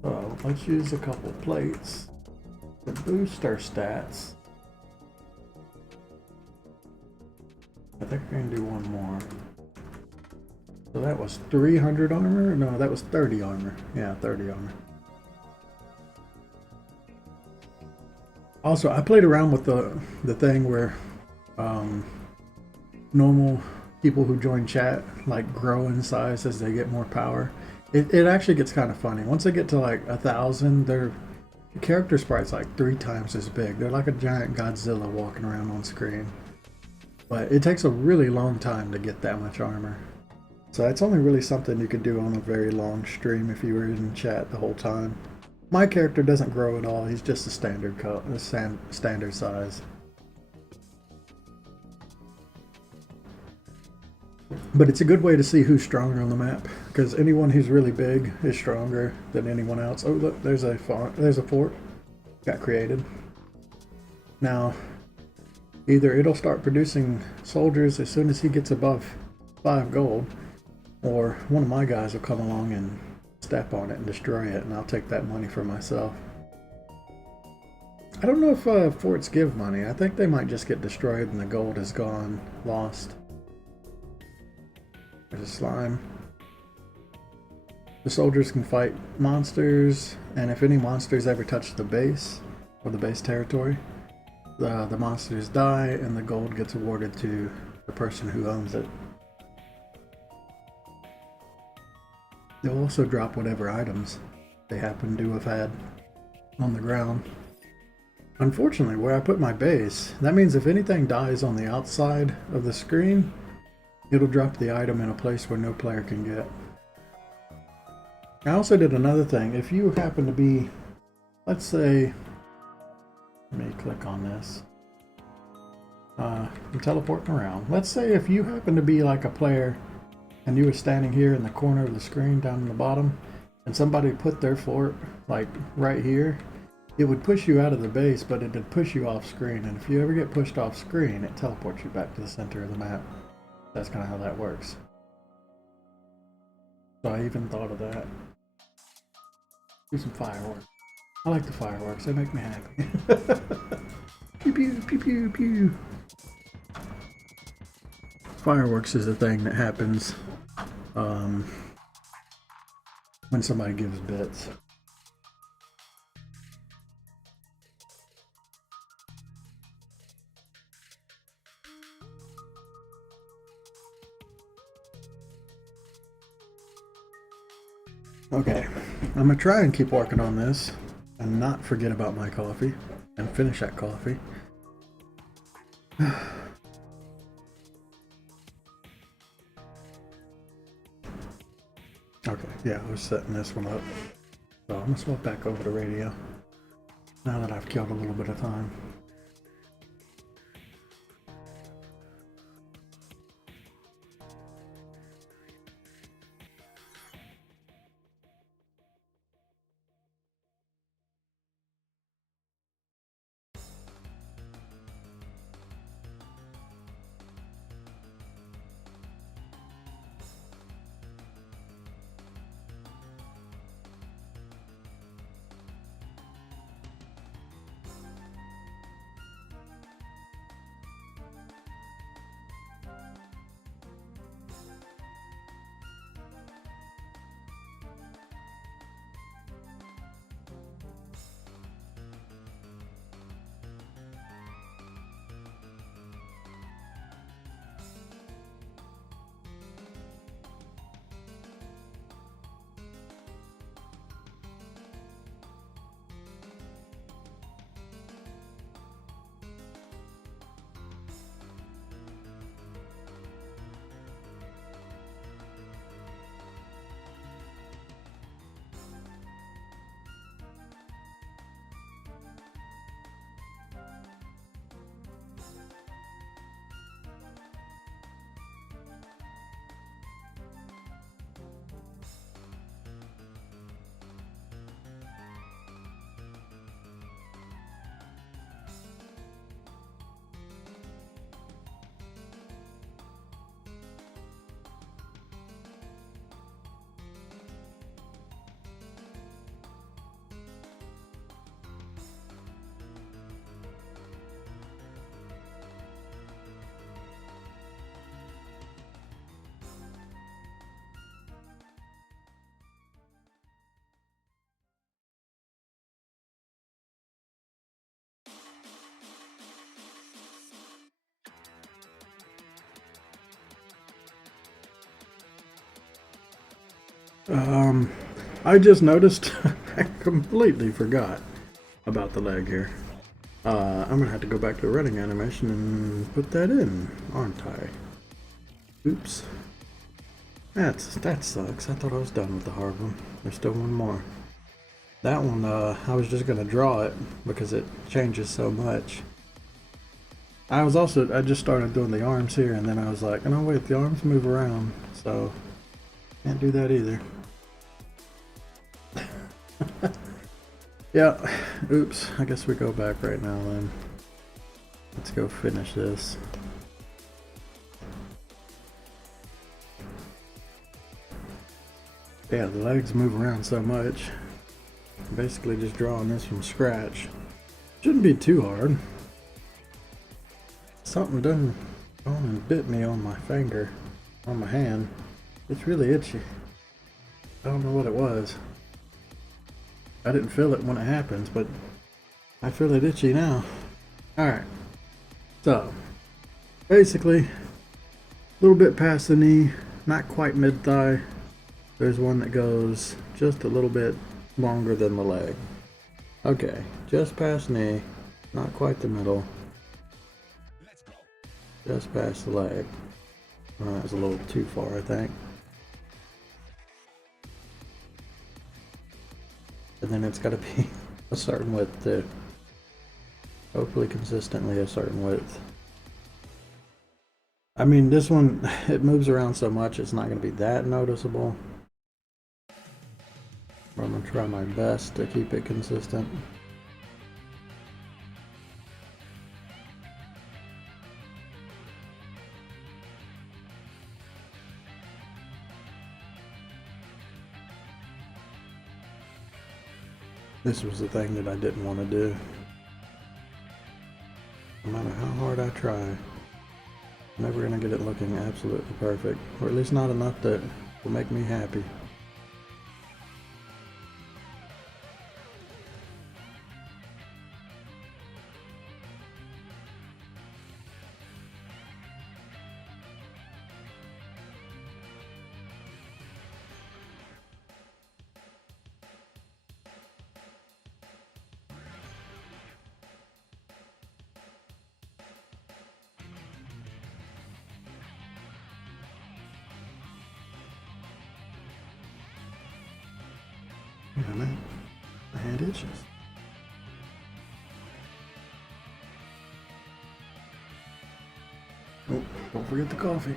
So let's use a couple plates to boost our stats. I think we're going to do one more. So that was 300 armor? No, that was 30 armor. Yeah, 30 armor. Also, I played around with the thing where normal people who join chat like grow in size as they get more power. It actually gets kind of funny. Once they get to like 1,000, their character sprite's like 3 times as big. They're like a giant Godzilla walking around on screen. But it takes a really long time to get that much armor. So that's only really something you could do on a very long stream if you were in chat the whole time. My character doesn't grow at all. He's just a standard standard size. But it's a good way to see who's stronger on the map, because anyone who's really big is stronger than anyone else. Oh look, there's a fort got created. Now, either it'll start producing soldiers as soon as he gets above 5 gold, or one of my guys will come along and step on it and destroy it, and I'll take that money for myself. I don't know if forts give money. I think they might just get destroyed and the gold is gone, lost. There's a slime. The soldiers can fight monsters, and if any monsters ever touch the base, or the base territory, the monsters die and the gold gets awarded to the person who owns it. They'll also drop whatever items they happen to have had on the ground. Unfortunately, where I put my base, that means if anything dies on the outside of the screen, it'll drop the item in a place where no player can get. I also did another thing. If you happen to be, let's say, let me click on this. I'm teleporting around. Let's say if you happen to be like a player and you were standing here in the corner of the screen down in the bottom, and somebody put their fort like right here, it would push you out of the base, but it would push you off screen. And if you ever get pushed off screen, it teleports you back to the center of the map. That's kind of how that works. So I even thought of that. Do some fireworks. I like the fireworks. They make me happy. Pew pew pew pew pew. Fireworks is a thing that happens when somebody gives bits. Okay, I'm gonna try and keep working on this and not forget about my coffee and finish that coffee. Okay, yeah, I was setting this one up. So I'm gonna swap back over to radio now that I've killed a little bit of time. I just noticed I completely forgot about the leg here. I'm gonna have to go back to the running animation and put that in, aren't I? Oops. That sucks. I thought I was done with the hard one. There's still one more. That one, I was just gonna draw it because it changes so much. I just started doing the arms here, and then I was like, oh wait, the arms move around, so can't do that either. Yeah, oops, I guess we go back right now then. Let's go finish this. Yeah, the legs move around so much. Basically just drawing this from scratch. Shouldn't be too hard. Something done gone and bit me on my finger, on my hand. It's really itchy. I don't know what it was. I didn't feel it when it happens, but I feel it itchy now. Alright. So, basically, a little bit past the knee, not quite mid-thigh. There's one that goes just a little bit longer than the leg. Okay, just past knee, not quite the middle. Just past the leg. That was a little too far, I think. And then it's got to be a certain width too. Hopefully consistently a certain width. I mean, this one, it moves around so much it's not going to be that noticeable. But I'm going to try my best to keep it consistent. This was the thing that I didn't want to do. No matter how hard I try, I'm never going to get it looking absolutely perfect. Or at least not enough that will make me happy. Damn it. My hand itches. Oh, don't forget the coffee.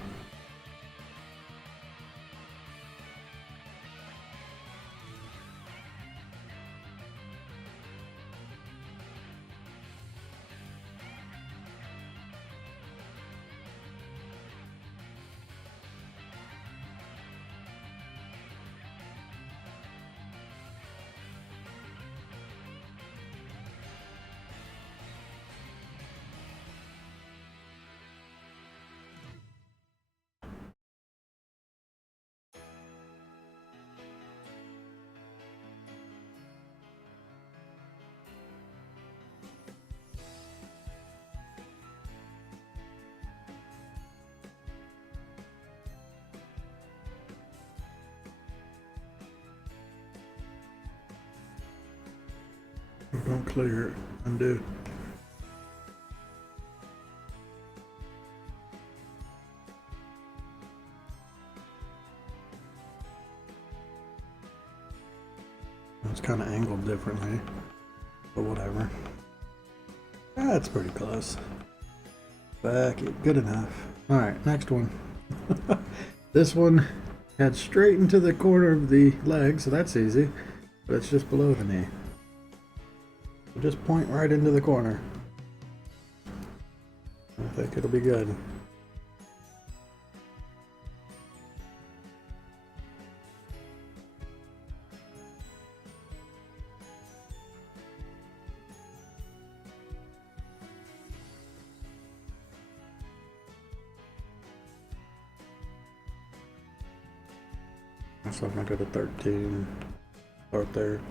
Don't clear it. Undo. It's kind of angled differently, but whatever. That's pretty close. Back it, good enough. All right, next one. This one heads straight into the corner of the leg, so that's easy, but it's just below the knee. So just point right into the corner. I think it'll be good. So I'm gonna go to 13, start there.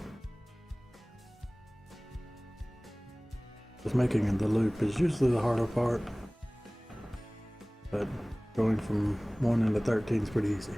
Just making the loop is usually the harder part, but going from 1 into 13 is pretty easy.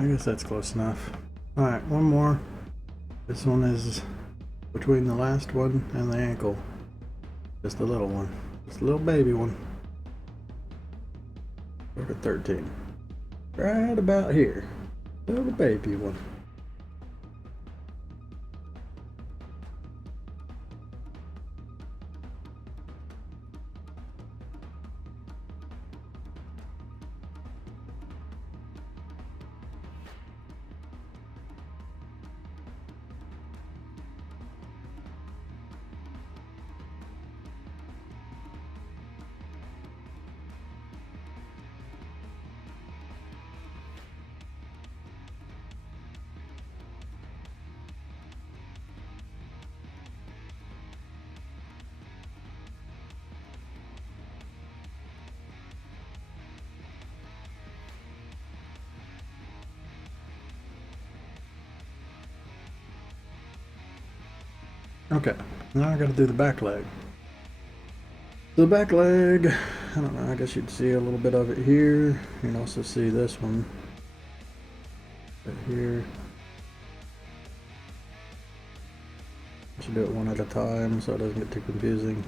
I guess that's close enough. Alright, one more. This one is between the last one and the ankle. Just a little one. Just a little baby one. Go to 13. Right about here. Little baby one. Okay, now I gotta do the back leg. The back leg, I don't know, I guess you'd see a little bit of it here. You can also see this one right here. Should do it one at a time so it doesn't get too confusing.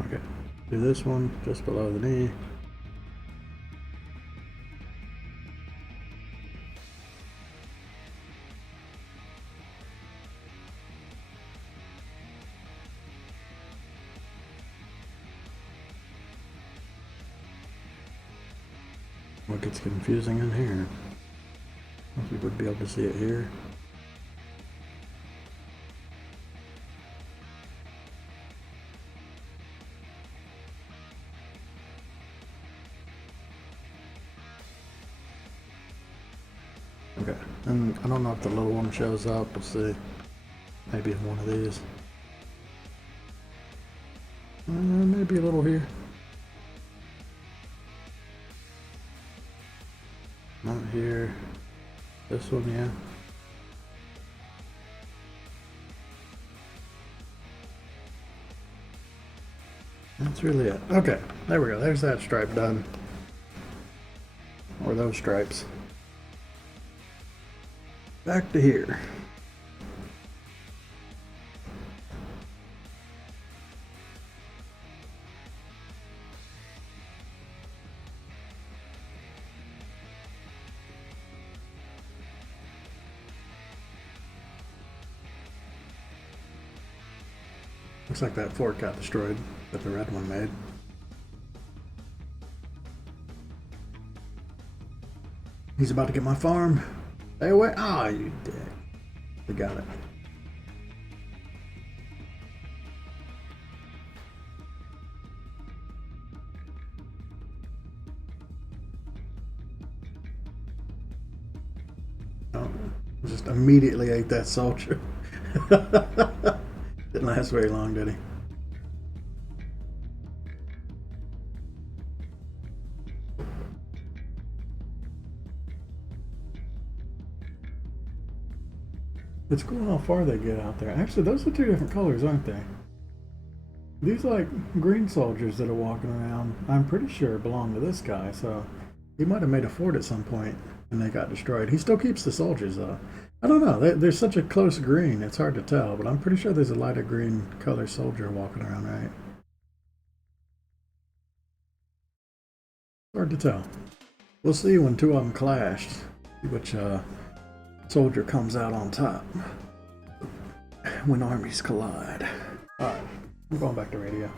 Okay, do this one just below the knee. What gets confusing in here? You would be able to see it here. Okay, and I don't know if the little one shows up. Let's see. Maybe in one of these. Maybe a little here. Not here. This one, yeah. That's really it. Okay, there we go. There's that stripe done. Or those stripes. Back to here. Looks like that fort got destroyed that the red one made. He's about to get my farm. Stay away. Ah, oh, you dick. We got it. Oh, just immediately ate that soldier. Didn't last very long, did he? It's cool how far they get out there. Actually, those are two different colors, aren't they? These like green soldiers that are walking around, I'm pretty sure belong to this guy, so he might have made a fort at some point and they got destroyed. He still keeps the soldiers though. I don't know, there's such a close green, it's hard to tell, but I'm pretty sure there's a lighter green color soldier walking around, right? Hard to tell. We'll see when two of them clash, which soldier comes out on top when armies collide. Alright, I'm going back to radio.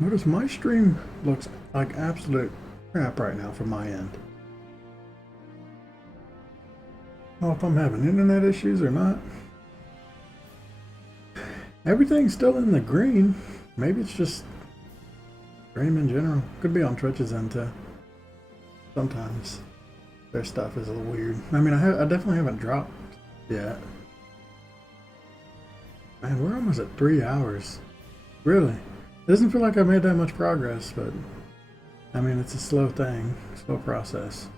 Notice my stream looks like absolute crap right now from my end. I don't know if I'm having internet issues or not. Everything's still in the green. Maybe it's just stream in general. Could be on Twitch's end too. Sometimes their stuff is a little weird. I mean, I definitely haven't dropped yet. Man, we're almost at 3 hours. Really? It doesn't feel like I made that much progress, but I mean, it's a slow thing, slow process.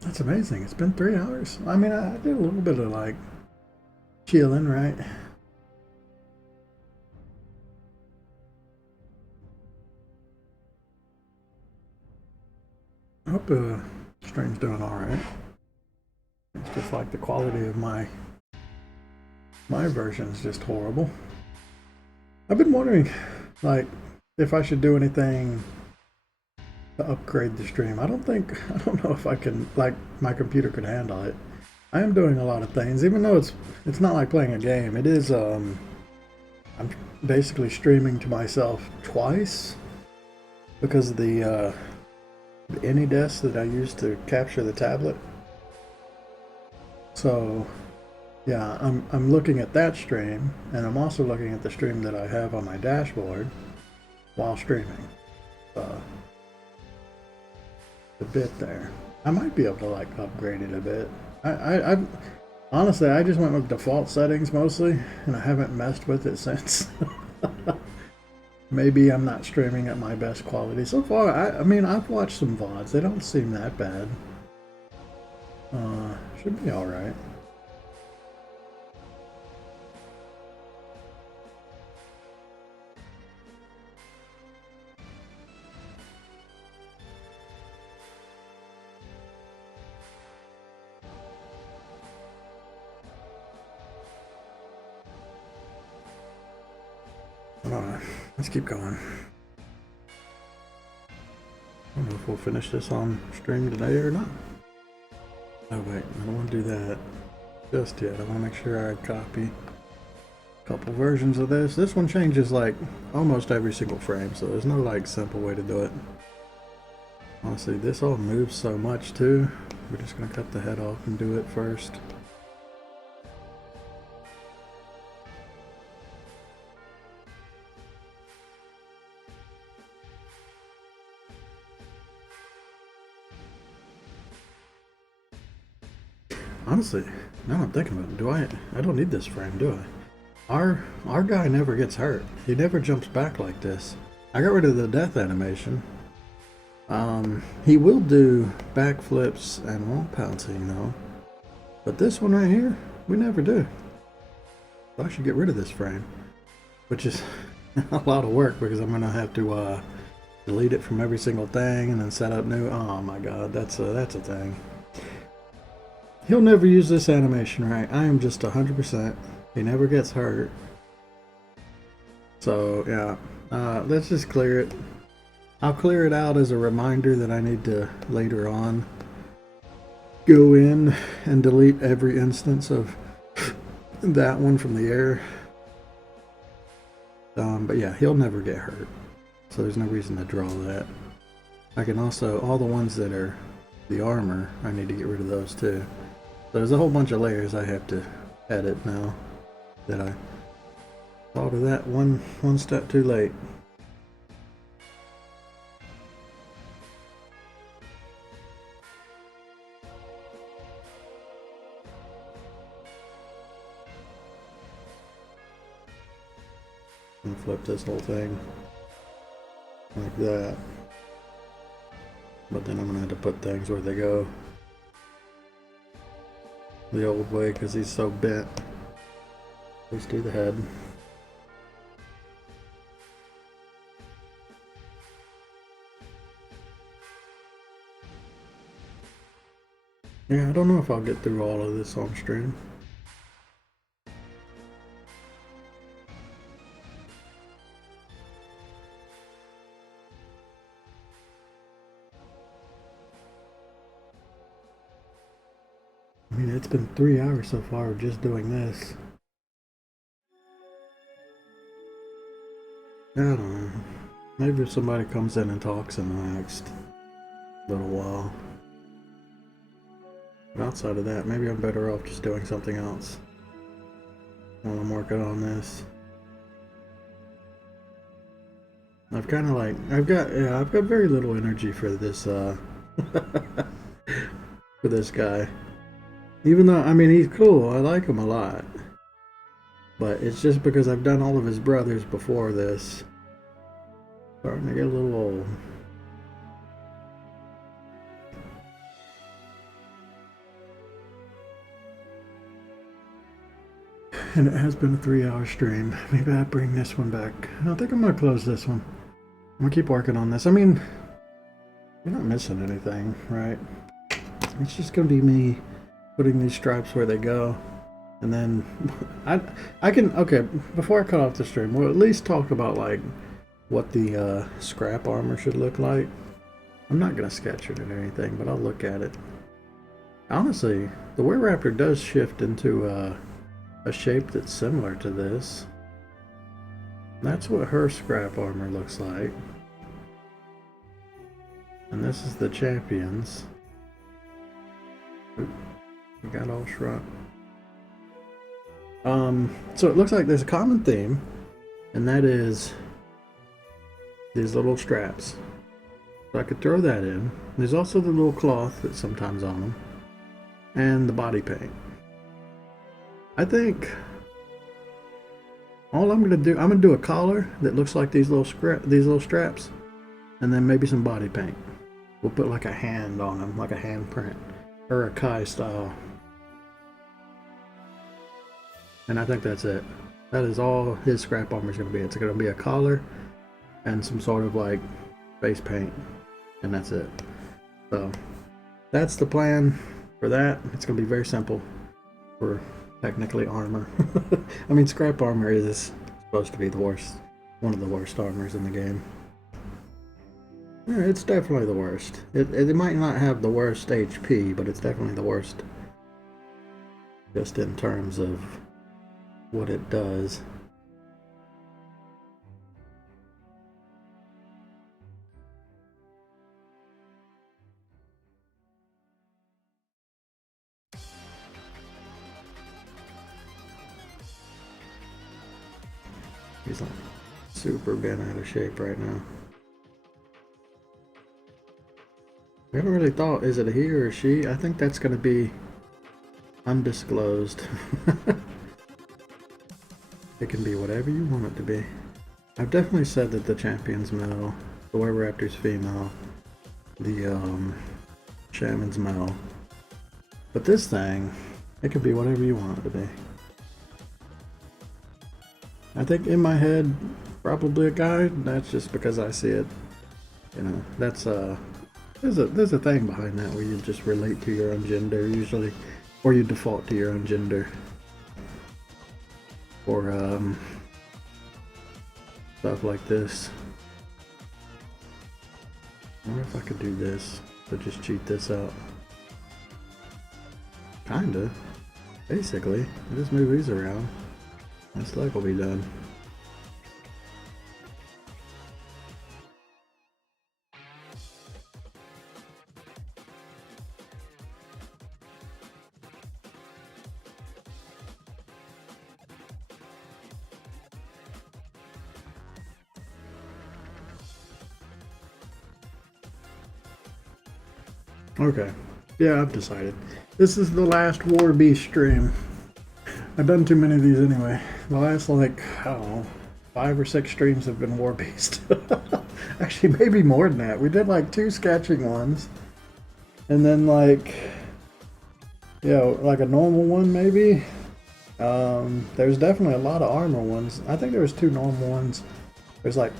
That's amazing. It's been 3 hours. I mean, I did a little bit of like chilling, right? I hope the stream's doing all right. It's just like the quality of my version is just horrible. I've been wondering, like, if I should do anything to upgrade the stream. I don't know if I can, like, my computer could handle it. I am doing a lot of things, even though it's not like playing a game. It is, I'm basically streaming to myself twice because of the AnyDesk that I use to capture the tablet. So yeah, I'm looking at that stream, and I'm also looking at the stream that I have on my dashboard while streaming. The bit there, I might be able to like upgrade it a bit. I honestly, I just went with default settings mostly, and I haven't messed with it since. Maybe I'm not streaming at my best quality so far. I mean, I've watched some VODs. They don't seem that bad. Should be all right. Let's keep going. I don't know if we'll finish this on stream today or not. Oh wait, I don't want to do that just yet. I want to make sure I copy a couple versions of this. This one changes like almost every single frame, so there's no like simple way to do it. Honestly, this all moves so much too. We're just gonna cut the head off and do it first. Honestly, now I'm thinking about it, I don't need this frame, do I? Our guy never gets hurt. He never jumps back like this. I got rid of the death animation. He will do backflips and wall pouncing though. But this one right here, we never do. So I should get rid of this frame. Which is a lot of work because I'm gonna have to delete it from every single thing and then set up new. Oh my god, that's a thing. He'll never use this animation, right? I am just 100%. He never gets hurt. So, yeah. Let's just clear it. I'll clear it out as a reminder that I need to, later on, go in and delete every instance of that one from the air. But yeah, he'll never get hurt. So there's no reason to draw that. I can also, all the ones that are the armor, I need to get rid of those too. There's a whole bunch of layers I have to edit now that I thought of that one step too late. And flip this whole thing like that. But then I'm gonna have to put things where they go the old way because he's so bent. Let's do the head. Yeah, I don't know if I'll get through all of this on stream. I mean, it's been 3 hours so far of just doing this. I don't know. Maybe if somebody comes in and talks in the next little while. But outside of that, maybe I'm better off just doing something else while I'm working on this. I've kind of like, I've got very little energy for this, for this guy. Even though, I mean, he's cool. I like him a lot. But it's just because I've done all of his brothers before this. Starting to get a little old. And it has been a 3-hour stream. Maybe I bring this one back. I think I'm gonna close this one. I'm gonna keep working on this. I mean, you're not missing anything, right? It's just gonna be me putting these stripes where they go. And then I can, okay, before I cut off the stream, we'll at least talk about like what the scrap armor should look like. I'm not gonna sketch it or anything, but I'll look at it. Honestly, the Warraptor does shift into a shape that's similar to this. That's what her scrap armor looks like. And this is the champion's. Oop, we got all shrunk. So it looks like there's a common theme, and that is these little straps. So I could throw that in. There's also the little cloth that's sometimes on them, and the body paint. I think all I'm gonna do a collar that looks like these little straps, and then maybe some body paint. We'll put like a hand on them, like a handprint, or a Kai style. And I think that's it. That is all his scrap armor is going to be. It's going to be a collar and some sort of like face paint, and that's it. So that's the plan for that. It's going to be very simple for technically armor. I mean, scrap armor is supposed to be the worst, one of the worst armors in the game. Yeah, it's definitely the worst. It might not have the worst HP, but it's definitely the worst. Just in terms of what it does. He's like super bent out of shape right now. I haven't really thought, is it a he or a she? I think that's going to be undisclosed. It can be whatever you want it to be. I've definitely said that the champion's male, the Warraptor's female, the shaman's male. But this thing, it can be whatever you want it to be. I think in my head, probably a guy. That's just because I see it. You know, that's there's a thing behind that where you just relate to your own gender usually, or you default to your own gender. Or stuff like this. I wonder if I could do this to just cheat this out. Kinda. Basically, I just move these around. This leg will be done. Okay, yeah, I've decided. This is the last Warbeast stream. I've done too many of these anyway. The last, like, I don't know, 5 or 6 streams have been Warbeast. Actually, maybe more than that. We did like 2 sketching ones. And then like, you know, like a normal one maybe. There's definitely a lot of armor ones. I think there was 2 normal ones. There's like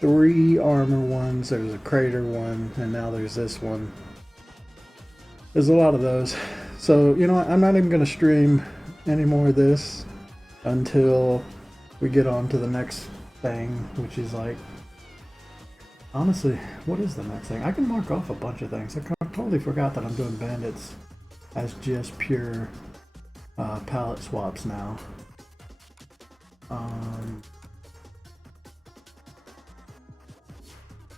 3 armor ones, there's a crater one, and now there's this one. There's a lot of those. So, you know what, I'm not even going to stream any more of this until we get on to the next thing, which is like, honestly, what is the next thing? I can mark off a bunch of things. I totally forgot that I'm doing bandits as just pure palette swaps now.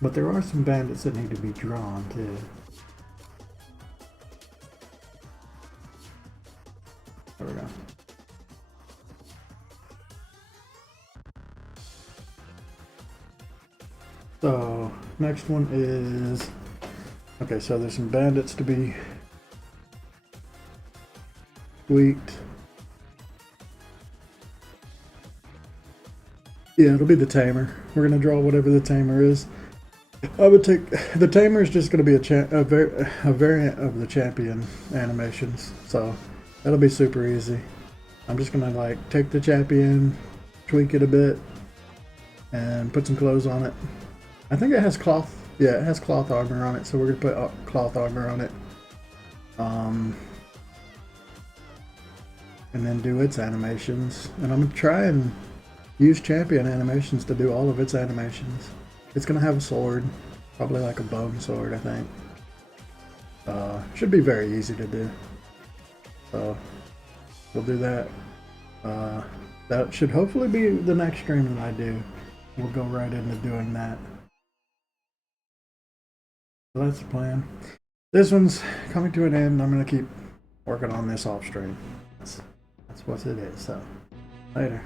But there are some bandits that need to be drawn too. There we go. So, next one is... Okay, so there's some bandits to be tweaked. Yeah, it'll be the tamer. We're gonna draw whatever the tamer is. I would take the tamer is just gonna be a variant of the champion animations, so that'll be super easy. I'm just gonna like take the champion, tweak it a bit, and put some clothes on it. I think it has cloth. Yeah, it has cloth armor on it, so we're gonna put cloth armor on it. And then do its animations. And I'm gonna try and use champion animations to do all of its animations. It's gonna have a sword, probably like a bone sword, I think. Should be very easy to do. So we'll do that. That should hopefully be the next stream that I do. We'll go right into doing that. So that's the plan. This one's coming to an end. I'm gonna keep working on this off stream. That's what it is. So later.